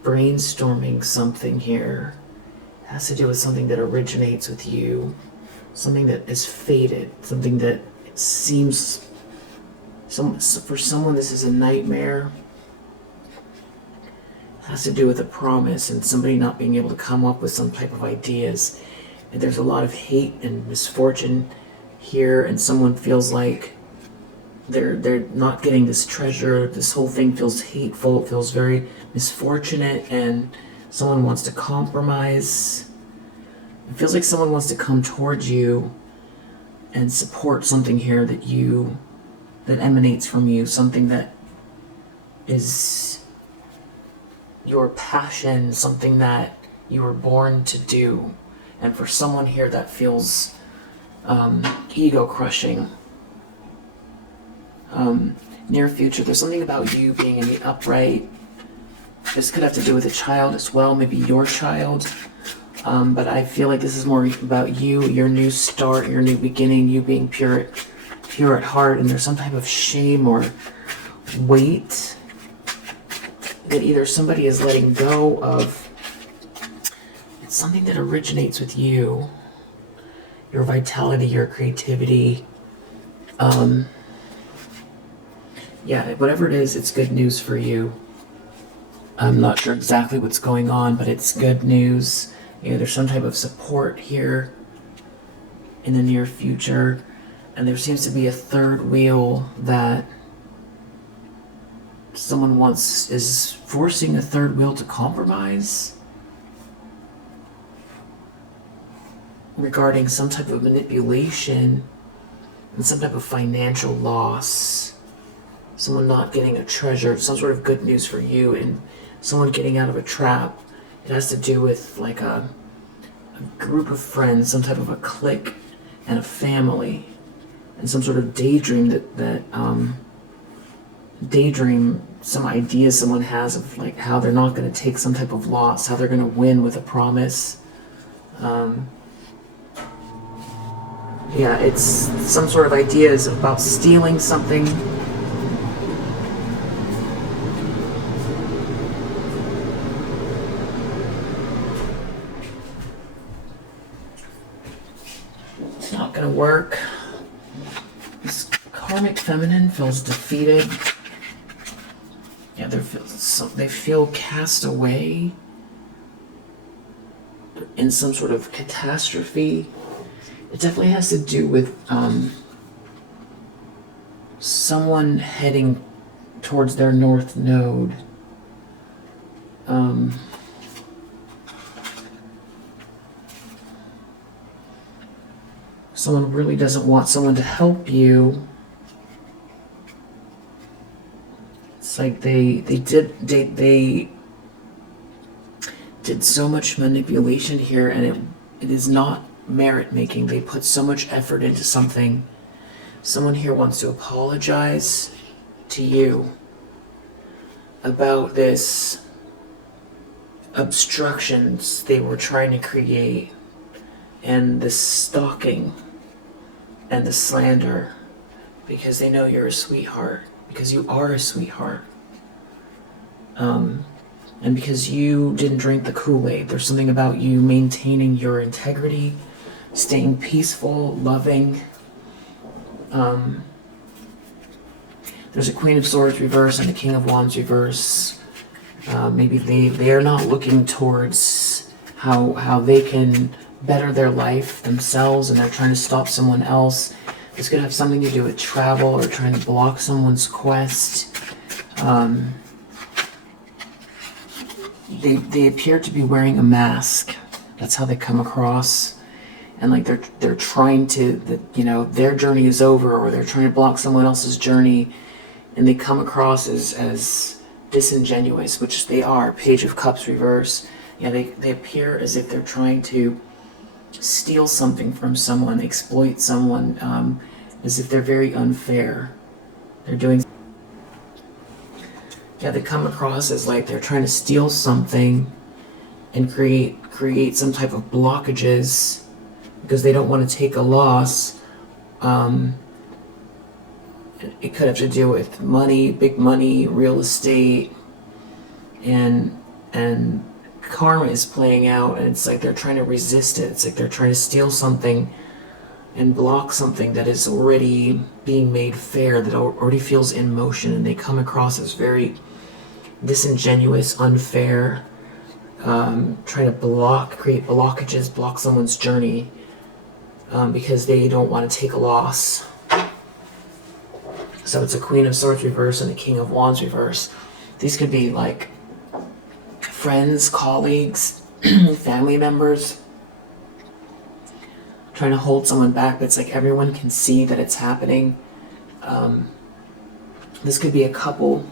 brainstorming something here. It has to do with something that originates with you, something that is fated, something that seems, for someone this is a nightmare. It has to do with a promise and somebody not being able to come up with some type of ideas. And there's a lot of hate and misfortune here, and someone feels like they're not getting this treasure. This whole thing feels hateful. It feels very misfortunate, and someone wants to compromise. It feels like someone wants to come towards you and support something here that emanates from you, something that is your passion, something that you were born to do. And for someone here that feels ego crushing. Near future, there's something about you being in the upright. This could have to do with a child as well, maybe your child. But I feel like this is more about you, your new start, your new beginning, you being pure at heart, and there's some type of shame or weight that either somebody is letting go of. It's something that originates with you. Your vitality, your creativity. Yeah, whatever it is, it's good news for you. I'm not sure exactly what's going on, but it's good news. Yeah, there's some type of support here in the near future. And there seems to be a third wheel that someone is forcing a third wheel to compromise regarding some type of manipulation and some type of financial loss. Someone not getting a treasure, some sort of good news for you, and someone getting out of a trap. It has to do with like a group of friends, some type of a clique and a family, and some sort of daydream daydream, some ideas someone has of like how they're not going to take some type of loss, how they're going to win with a promise. Yeah, it's some sort of ideas about stealing something. It's not gonna work. This karmic feminine feels defeated. Yeah, they feel cast away in some sort of catastrophe. It definitely has to do with someone heading towards their north node. Someone really doesn't want someone to help you. It's like they did so much manipulation here, and it is not merit making. They put so much effort into something. Someone here wants to apologize to you about this obstructions they were trying to create, and the stalking and the slander, because they know you're a sweetheart, because you are a sweetheart, and because you didn't drink the Kool-Aid. There's something about you maintaining your integrity, staying peaceful, loving. There's a Queen of Swords reverse and a King of Wands reverse. Maybe they are not looking towards how they can better their life themselves, and they're trying to stop someone else. This could have something to do with travel or trying to block someone's quest. They appear to be wearing a mask. That's how they come across. And like they're trying to, their journey is over, or they're trying to block someone else's journey, and they come across as disingenuous, which they are. Page of Cups reverse. Yeah, they appear as if they're trying to steal something from someone, exploit someone, as if they're very unfair. They're doing... Yeah, they come across as like they're trying to steal something and create some type of blockages because they don't want to take a loss. It could have to do with money, big money, real estate, and karma is playing out, and it's like they're trying to resist it. It's like they're trying to steal something and block something that is already being made fair, that already feels in motion, and they come across as very disingenuous, unfair, trying to create blockages, block someone's journey, because they don't want to take a loss. So it's a Queen of Swords reverse and a King of Wands reverse. These could be like friends, colleagues, family members, trying to hold someone back, but it's like everyone can see that it's happening. This could be a couple.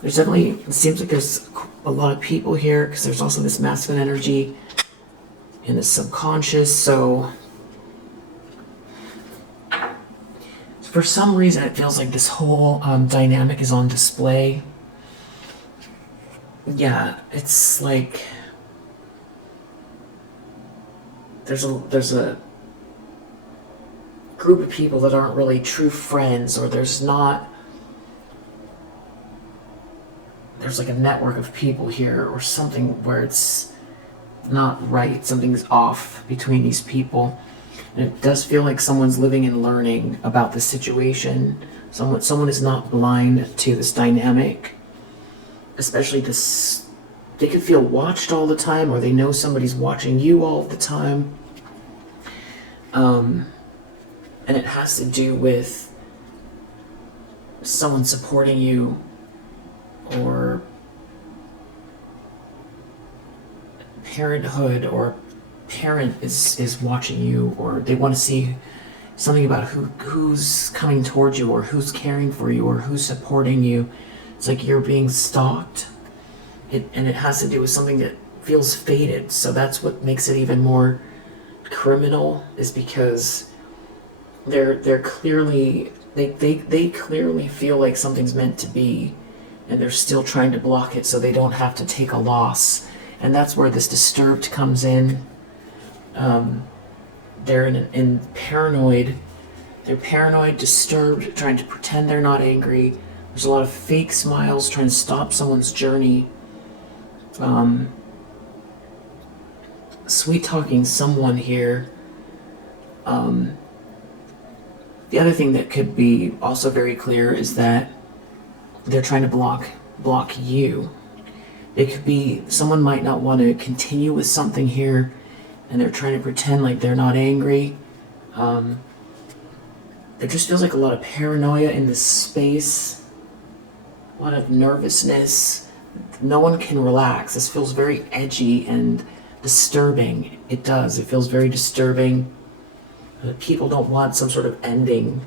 There's definitely, it seems like there's a lot of people here, because there's also this masculine energy in the subconscious. So for some reason it feels like this whole dynamic is on display. Yeah, it's like there's a group of people that aren't really true friends, or there's like a network of people here or something where it's not right. Something's off between these people. And it does feel like someone's living and learning about the situation. Someone is not blind to this dynamic. Especially this, they could feel watched all the time, or they know somebody's watching you all the time. And it has to do with someone supporting you, or parenthood, or parent is watching you, or they want to see something about who's coming towards you, or who's caring for you, or who's supporting you. It's like you're being stalked. And it has to do with something that feels fated. So that's what makes it even more criminal, is because they're clearly, they clearly feel like something's meant to be, and they're still trying to block it so they don't have to take a loss. And that's where this disturbed comes in. They're in paranoid. They're paranoid, disturbed, trying to pretend they're not angry. There's a lot of fake smiles, trying to stop someone's journey. Sweet talking someone here. The other thing that could be also very clear is that they're trying to block you. It could be someone might not want to continue with something here, and they're trying to pretend like they're not angry. There just feels like a lot of paranoia in this space, a lot of nervousness. No one can relax. This feels very edgy and disturbing. It does. It feels very disturbing. People don't want some sort of ending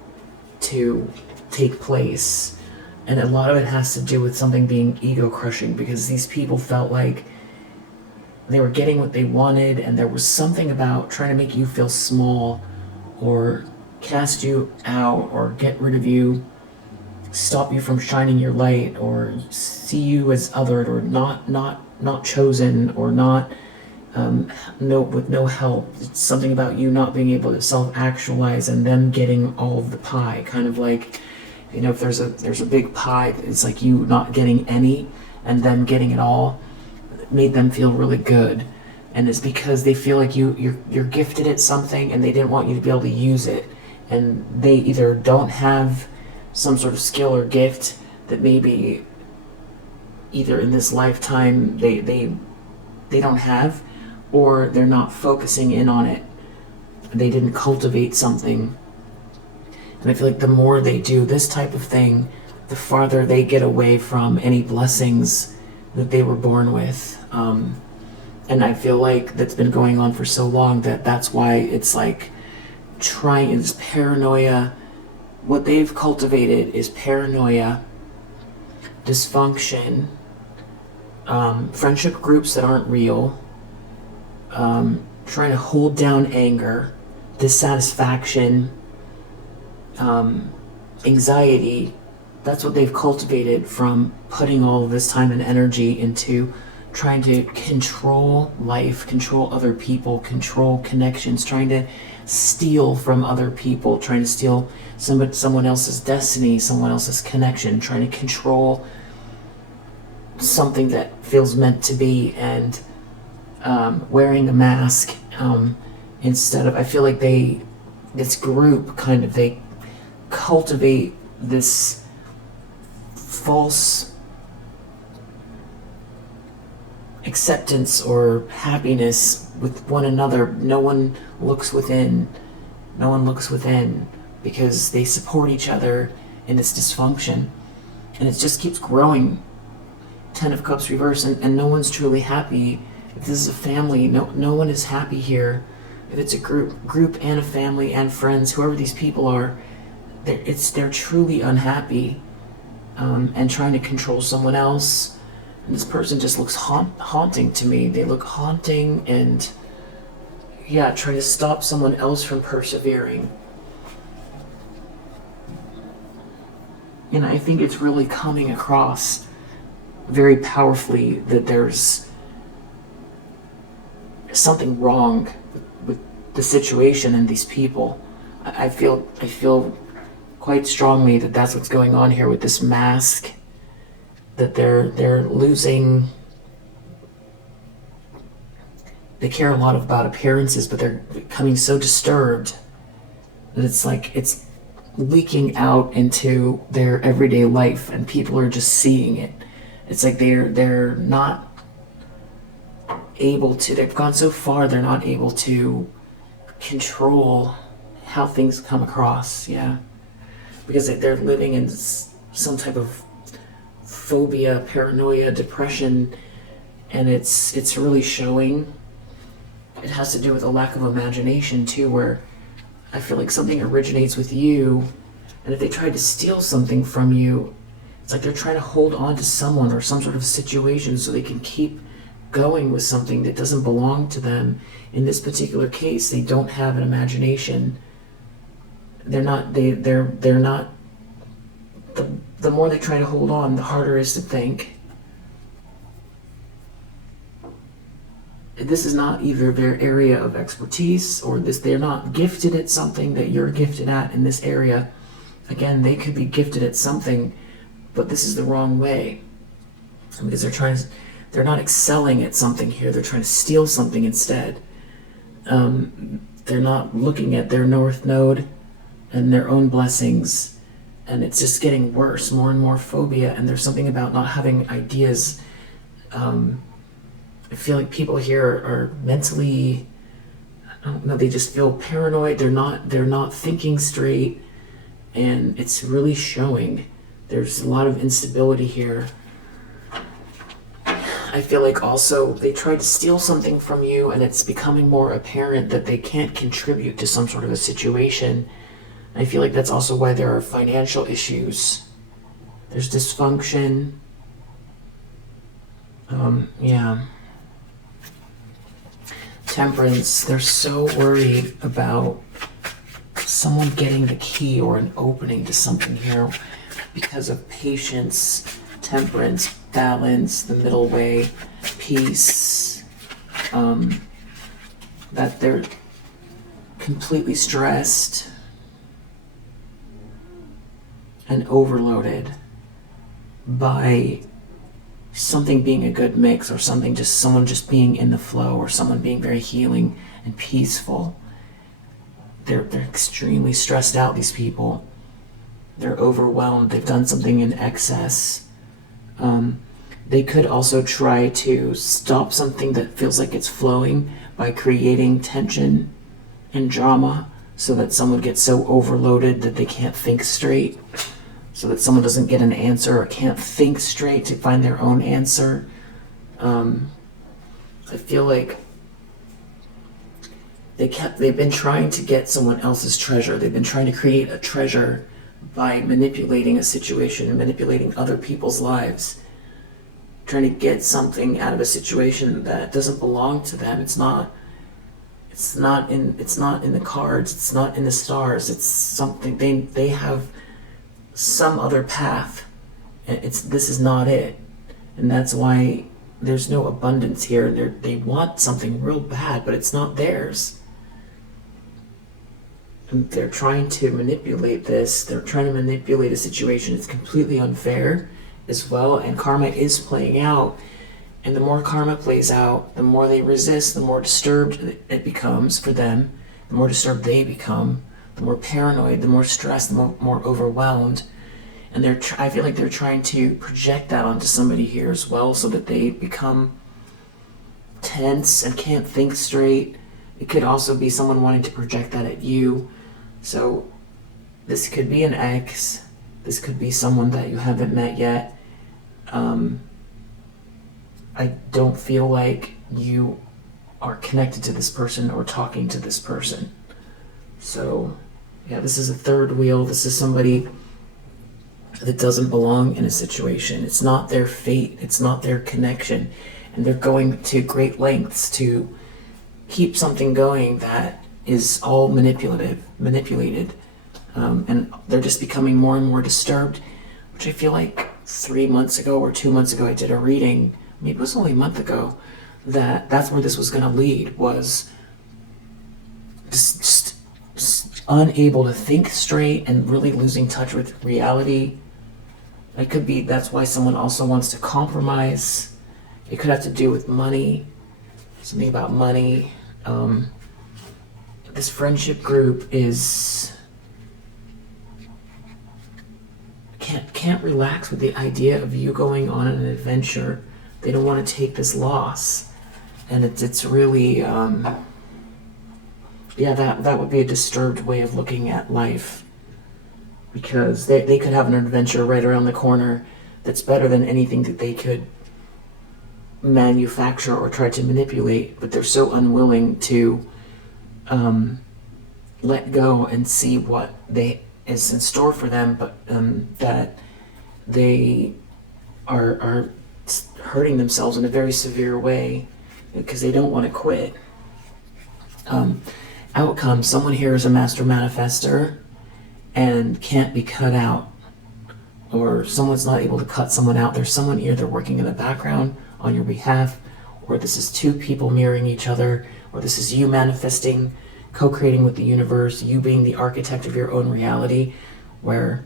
to take place. And a lot of it has to do with something being ego-crushing, because these people felt like they were getting what they wanted, and there was something about trying to make you feel small, or cast you out, or get rid of you, stop you from shining your light, or see you as othered, or not chosen, or not with no help. It's something about you not being able to self-actualize, and them getting all of the pie. Kind of like, if there's a big pie, it's like you not getting any and them getting it all. It made them feel really good. And it's because they feel like you're gifted at something, and they didn't want you to be able to use it. And they either don't have some sort of skill or gift that maybe either in this lifetime they don't have, or they're not focusing in on it. They didn't cultivate something. And I feel like the more they do this type of thing, the farther they get away from any blessings that they were born with. And I feel like that's been going on for so long that that's why it's like trying, it's paranoia. What they've cultivated is paranoia, dysfunction, friendship groups that aren't real, trying to hold down anger, dissatisfaction, anxiety. That's what they've cultivated from putting all of this time and energy into trying to control life, control other people, control connections, trying to steal from other people, trying to steal someone else's destiny, someone else's connection, trying to control something that feels meant to be, and wearing a mask instead of, I feel like this group kind of, they cultivate this false acceptance or happiness with one another. No one looks within. No one looks within because they support each other in this dysfunction. And it just keeps growing. 10 of Cups reverse, and no one's truly happy. If this is a family, no one is happy here. If it's a group and a family and friends, whoever these people are, they're truly unhappy and trying to control someone else. And this person just looks haunting to me. They look haunting and, yeah, trying to stop someone else from persevering. And I think it's really coming across very powerfully that there's something wrong with the situation and these people. I feel quite strongly that that's what's going on here with this mask. That they're losing. They care a lot about appearances, but they're becoming so disturbed that it's like it's leaking out into their everyday life, and people are just seeing it. It's like they're not able to. They've gone so far. They're not able to control how things come across. Yeah, because they're living in some type of phobia, paranoia, depression, and it's really showing. It has to do with a lack of imagination too, where I feel like something originates with you, and if they try to steal something from you, it's like they're trying to hold on to someone or some sort of situation so they can keep going with something that doesn't belong to them. In this particular case, they don't have an imagination. They're not the more they try to hold on, the harder it is to think. This is not either their area of expertise, or they're not gifted at something that you're gifted at in this area. Again, they could be gifted at something, but this is the wrong way. Because they're not excelling at something here, they're trying to steal something instead. They're not looking at their North Node and their own blessings. And it's just getting worse, more and more phobia, and there's something about not having ideas. I feel like people here are mentally, I don't know, they just feel paranoid. They're not thinking straight, and it's really showing. There's a lot of instability here. I feel like also they tried to steal something from you, and it's becoming more apparent that they can't contribute to some sort of a situation. I feel like that's also why there are financial issues. There's dysfunction. Yeah. Temperance, they're so worried about someone getting the key or an opening to something here because of patience, temperance, balance, the middle way, peace. That they're completely stressed and overloaded by something being a good mix, or someone just being in the flow, or someone being very healing and peaceful. They're extremely stressed out, these people. They're overwhelmed. They've done something in excess. They could also try to stop something that feels like it's flowing by creating tension and drama, so that someone gets so overloaded that they can't think straight, so that someone doesn't get an answer or can't think straight to find their own answer. I feel like they've been trying to get someone else's treasure. They've been trying to create a treasure by manipulating a situation and manipulating other people's lives, trying to get something out of a situation that doesn't belong to them. It's not in the cards, it's not in the stars. It's something they have some other path. This is not it. And that's why there's no abundance here. They want something real bad, but it's not theirs. And they're trying to manipulate this. They're trying to manipulate a situation. It's completely unfair as well, and karma is playing out. And the more karma plays out, the more they resist, the more disturbed it becomes for them, the more disturbed they become, the more paranoid, the more stressed, the more overwhelmed. And I feel like they're trying to project that onto somebody here as well, so that they become tense and can't think straight. It could also be someone wanting to project that at you. So this could be an ex. This could be someone that you haven't met yet. I don't feel like you are connected to this person or talking to this person. So yeah, this is a third wheel. This is somebody that doesn't belong in a situation. It's not their fate. It's not their connection. And they're going to great lengths to keep something going that is all manipulated. And they're just becoming more and more disturbed, which I feel like 3 months ago or 2 months ago I did a reading, maybe it was only a month ago, that's where this was going to lead, was just unable to think straight and really losing touch with reality. It could be that's why someone also wants to compromise. It could have to do with money, something about money. This friendship group can't relax with the idea of you going on an adventure. They don't want to take this loss, and it's really that would be a disturbed way of looking at life, because they could have an adventure right around the corner that's better than anything that they could manufacture or try to manipulate, but they're so unwilling to let go and see what is in store for them, but that they are hurting themselves in a very severe way because they don't want to quit. Outcome: someone here is a master manifester and can't be cut out, or someone's not able to cut someone out. There's someone either working in the background on your behalf, or this is two people mirroring each other, or this is you manifesting, co-creating with the universe, you being the architect of your own reality, where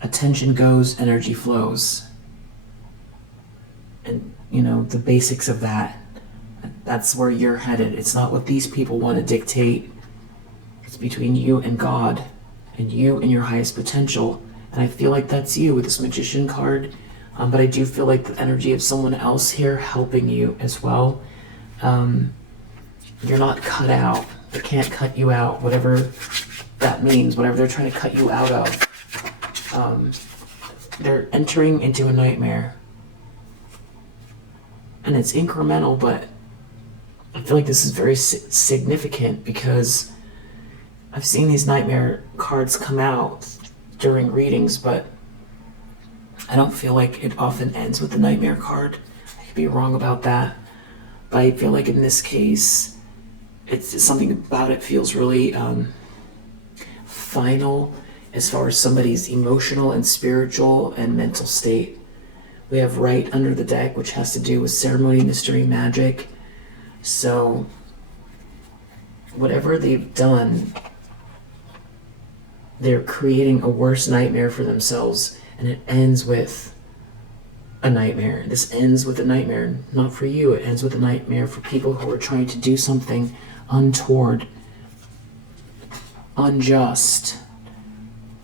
attention goes, energy flows. And the basics of that's where you're headed. It's not what these people want to dictate. It's between you and God, and you and your highest potential. And I feel like that's you with this Magician card, but I do feel like the energy of someone else here helping you as well. You're not cut out. They can't cut you out, whatever that means, whatever they're trying to cut you out of. They're entering into a nightmare. And it's incremental, but I feel like this is very significant, because I've seen these nightmare cards come out during readings, but I don't feel like it often ends with the nightmare card. I could be wrong about that, but I feel like in this case, it's something about it feels really final as far as somebody's emotional and spiritual and mental state. We have right under the deck, which has to do with ceremony, mystery, magic. So whatever they've done, they're creating a worse nightmare for themselves, and it ends with a nightmare. This ends with a nightmare, not for you. It ends with a nightmare for people who are trying to do something untoward, unjust,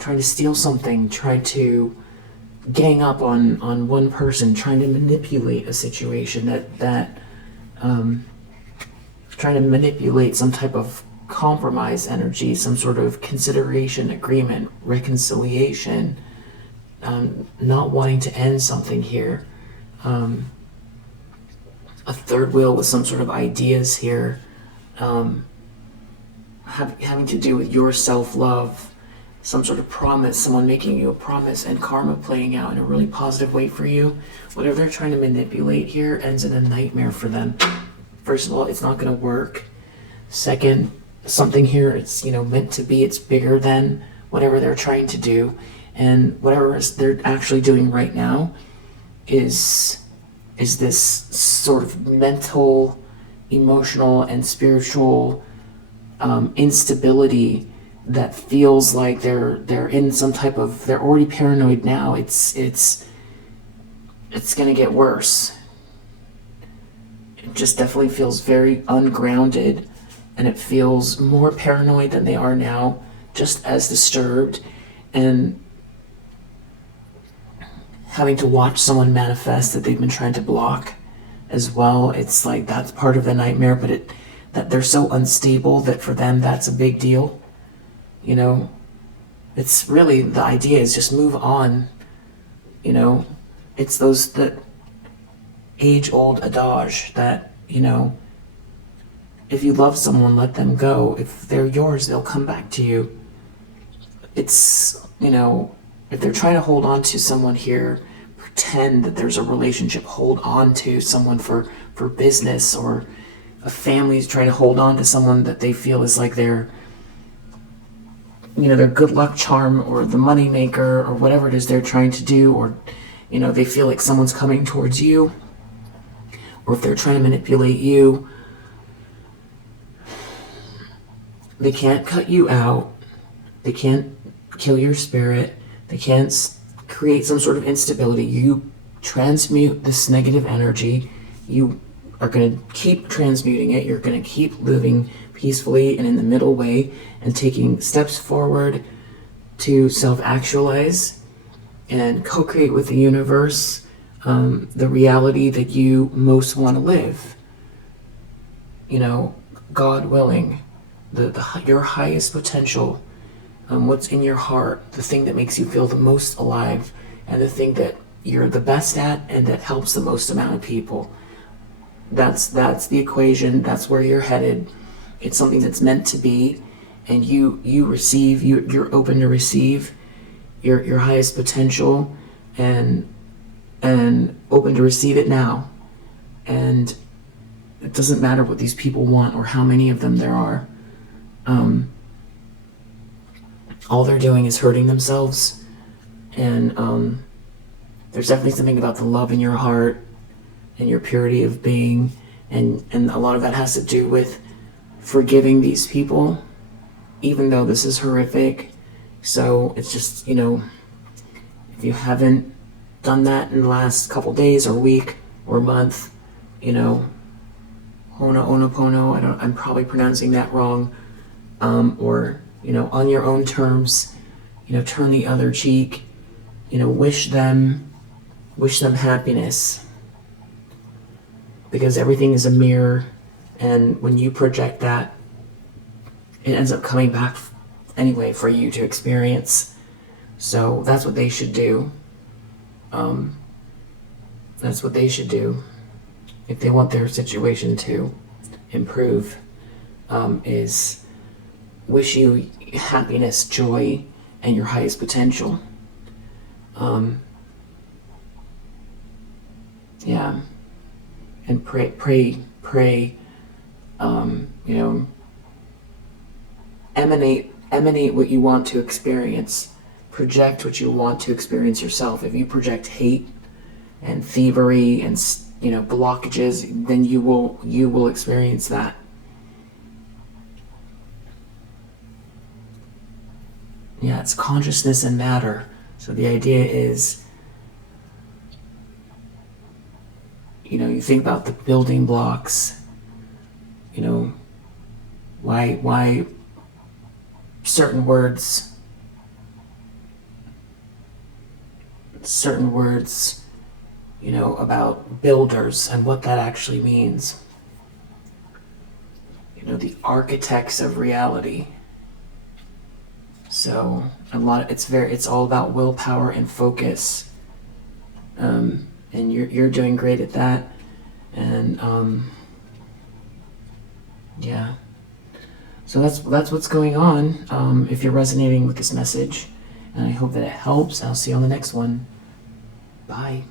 trying to steal something, trying to gang up on one person, trying to manipulate a situation, trying to manipulate some type of compromise energy, some sort of consideration, agreement, reconciliation, not wanting to end something here. A third wheel with some sort of ideas here, having to do with your self-love, some sort of promise, someone making you a promise, and karma playing out in a really positive way for you. Whatever they're trying to manipulate here ends in a nightmare for them. First of all, it's not going to work. Second, something here, it's meant to be, it's bigger than whatever they're trying to do. And whatever they're actually doing right now is this sort of mental, emotional, and spiritual instability that feels like they're in some type of, they're already paranoid now. It's gonna get worse. It just definitely feels very ungrounded, and it feels more paranoid than they are now, just as disturbed, and having to watch someone manifest that they've been trying to block as well. It's like that's part of the nightmare, but that they're so unstable that for them that's a big deal. It's really, the idea is just move on. It's that age-old adage that, if you love someone, let them go. If they're yours, they'll come back to you. It's, if they're trying to hold on to someone here, pretend that there's a relationship, hold on to someone for business, or a family's trying to hold on to someone that they feel is like their good luck charm, or the money maker, or whatever it is they're trying to do, or they feel like someone's coming towards you, or if they're trying to manipulate you. They can't cut you out. They can't kill your spirit. They can't create some sort of instability. You transmute this negative energy. You are going to keep transmuting it. You're going to keep living peacefully and in the middle way, and taking steps forward to self-actualize and co-create with the universe the reality that you most want to live. God willing, your highest potential, what's in your heart, the thing that makes you feel the most alive, and the thing that you're the best at and that helps the most amount of people. That's the equation. That's where you're headed. It's something that's meant to be, and you receive. You're open to receive your highest potential, and open to receive it now. And it doesn't matter what these people want or how many of them there are. All they're doing is hurting themselves, and there's definitely something about the love in your heart and your purity of being, and a lot of that has to do with forgiving these people, even though this is horrific. So it's just, if you haven't done that in the last couple days or week or month, Hono Onopono, I'm probably pronouncing that wrong, or on your own terms, turn the other cheek, wish them happiness, because everything is a mirror, and when you project that, it ends up coming back anyway for you to experience. So that's what they should do. That's what they should do if they want their situation to improve, is wish you happiness, joy, and your highest potential. Yeah. And pray, emanate what you want to experience. Project what you want to experience yourself. If you project hate and thievery and blockages, then you will experience that. Yeah, it's consciousness and matter. So the idea is, you think about the building blocks, why certain words certain words, about builders and what that actually means. The architects of reality. So it's all about willpower and focus. And you're doing great at that. And yeah. So that's what's going on. If you're resonating with this message, and I hope that it helps. I'll see you on the next one. Bye.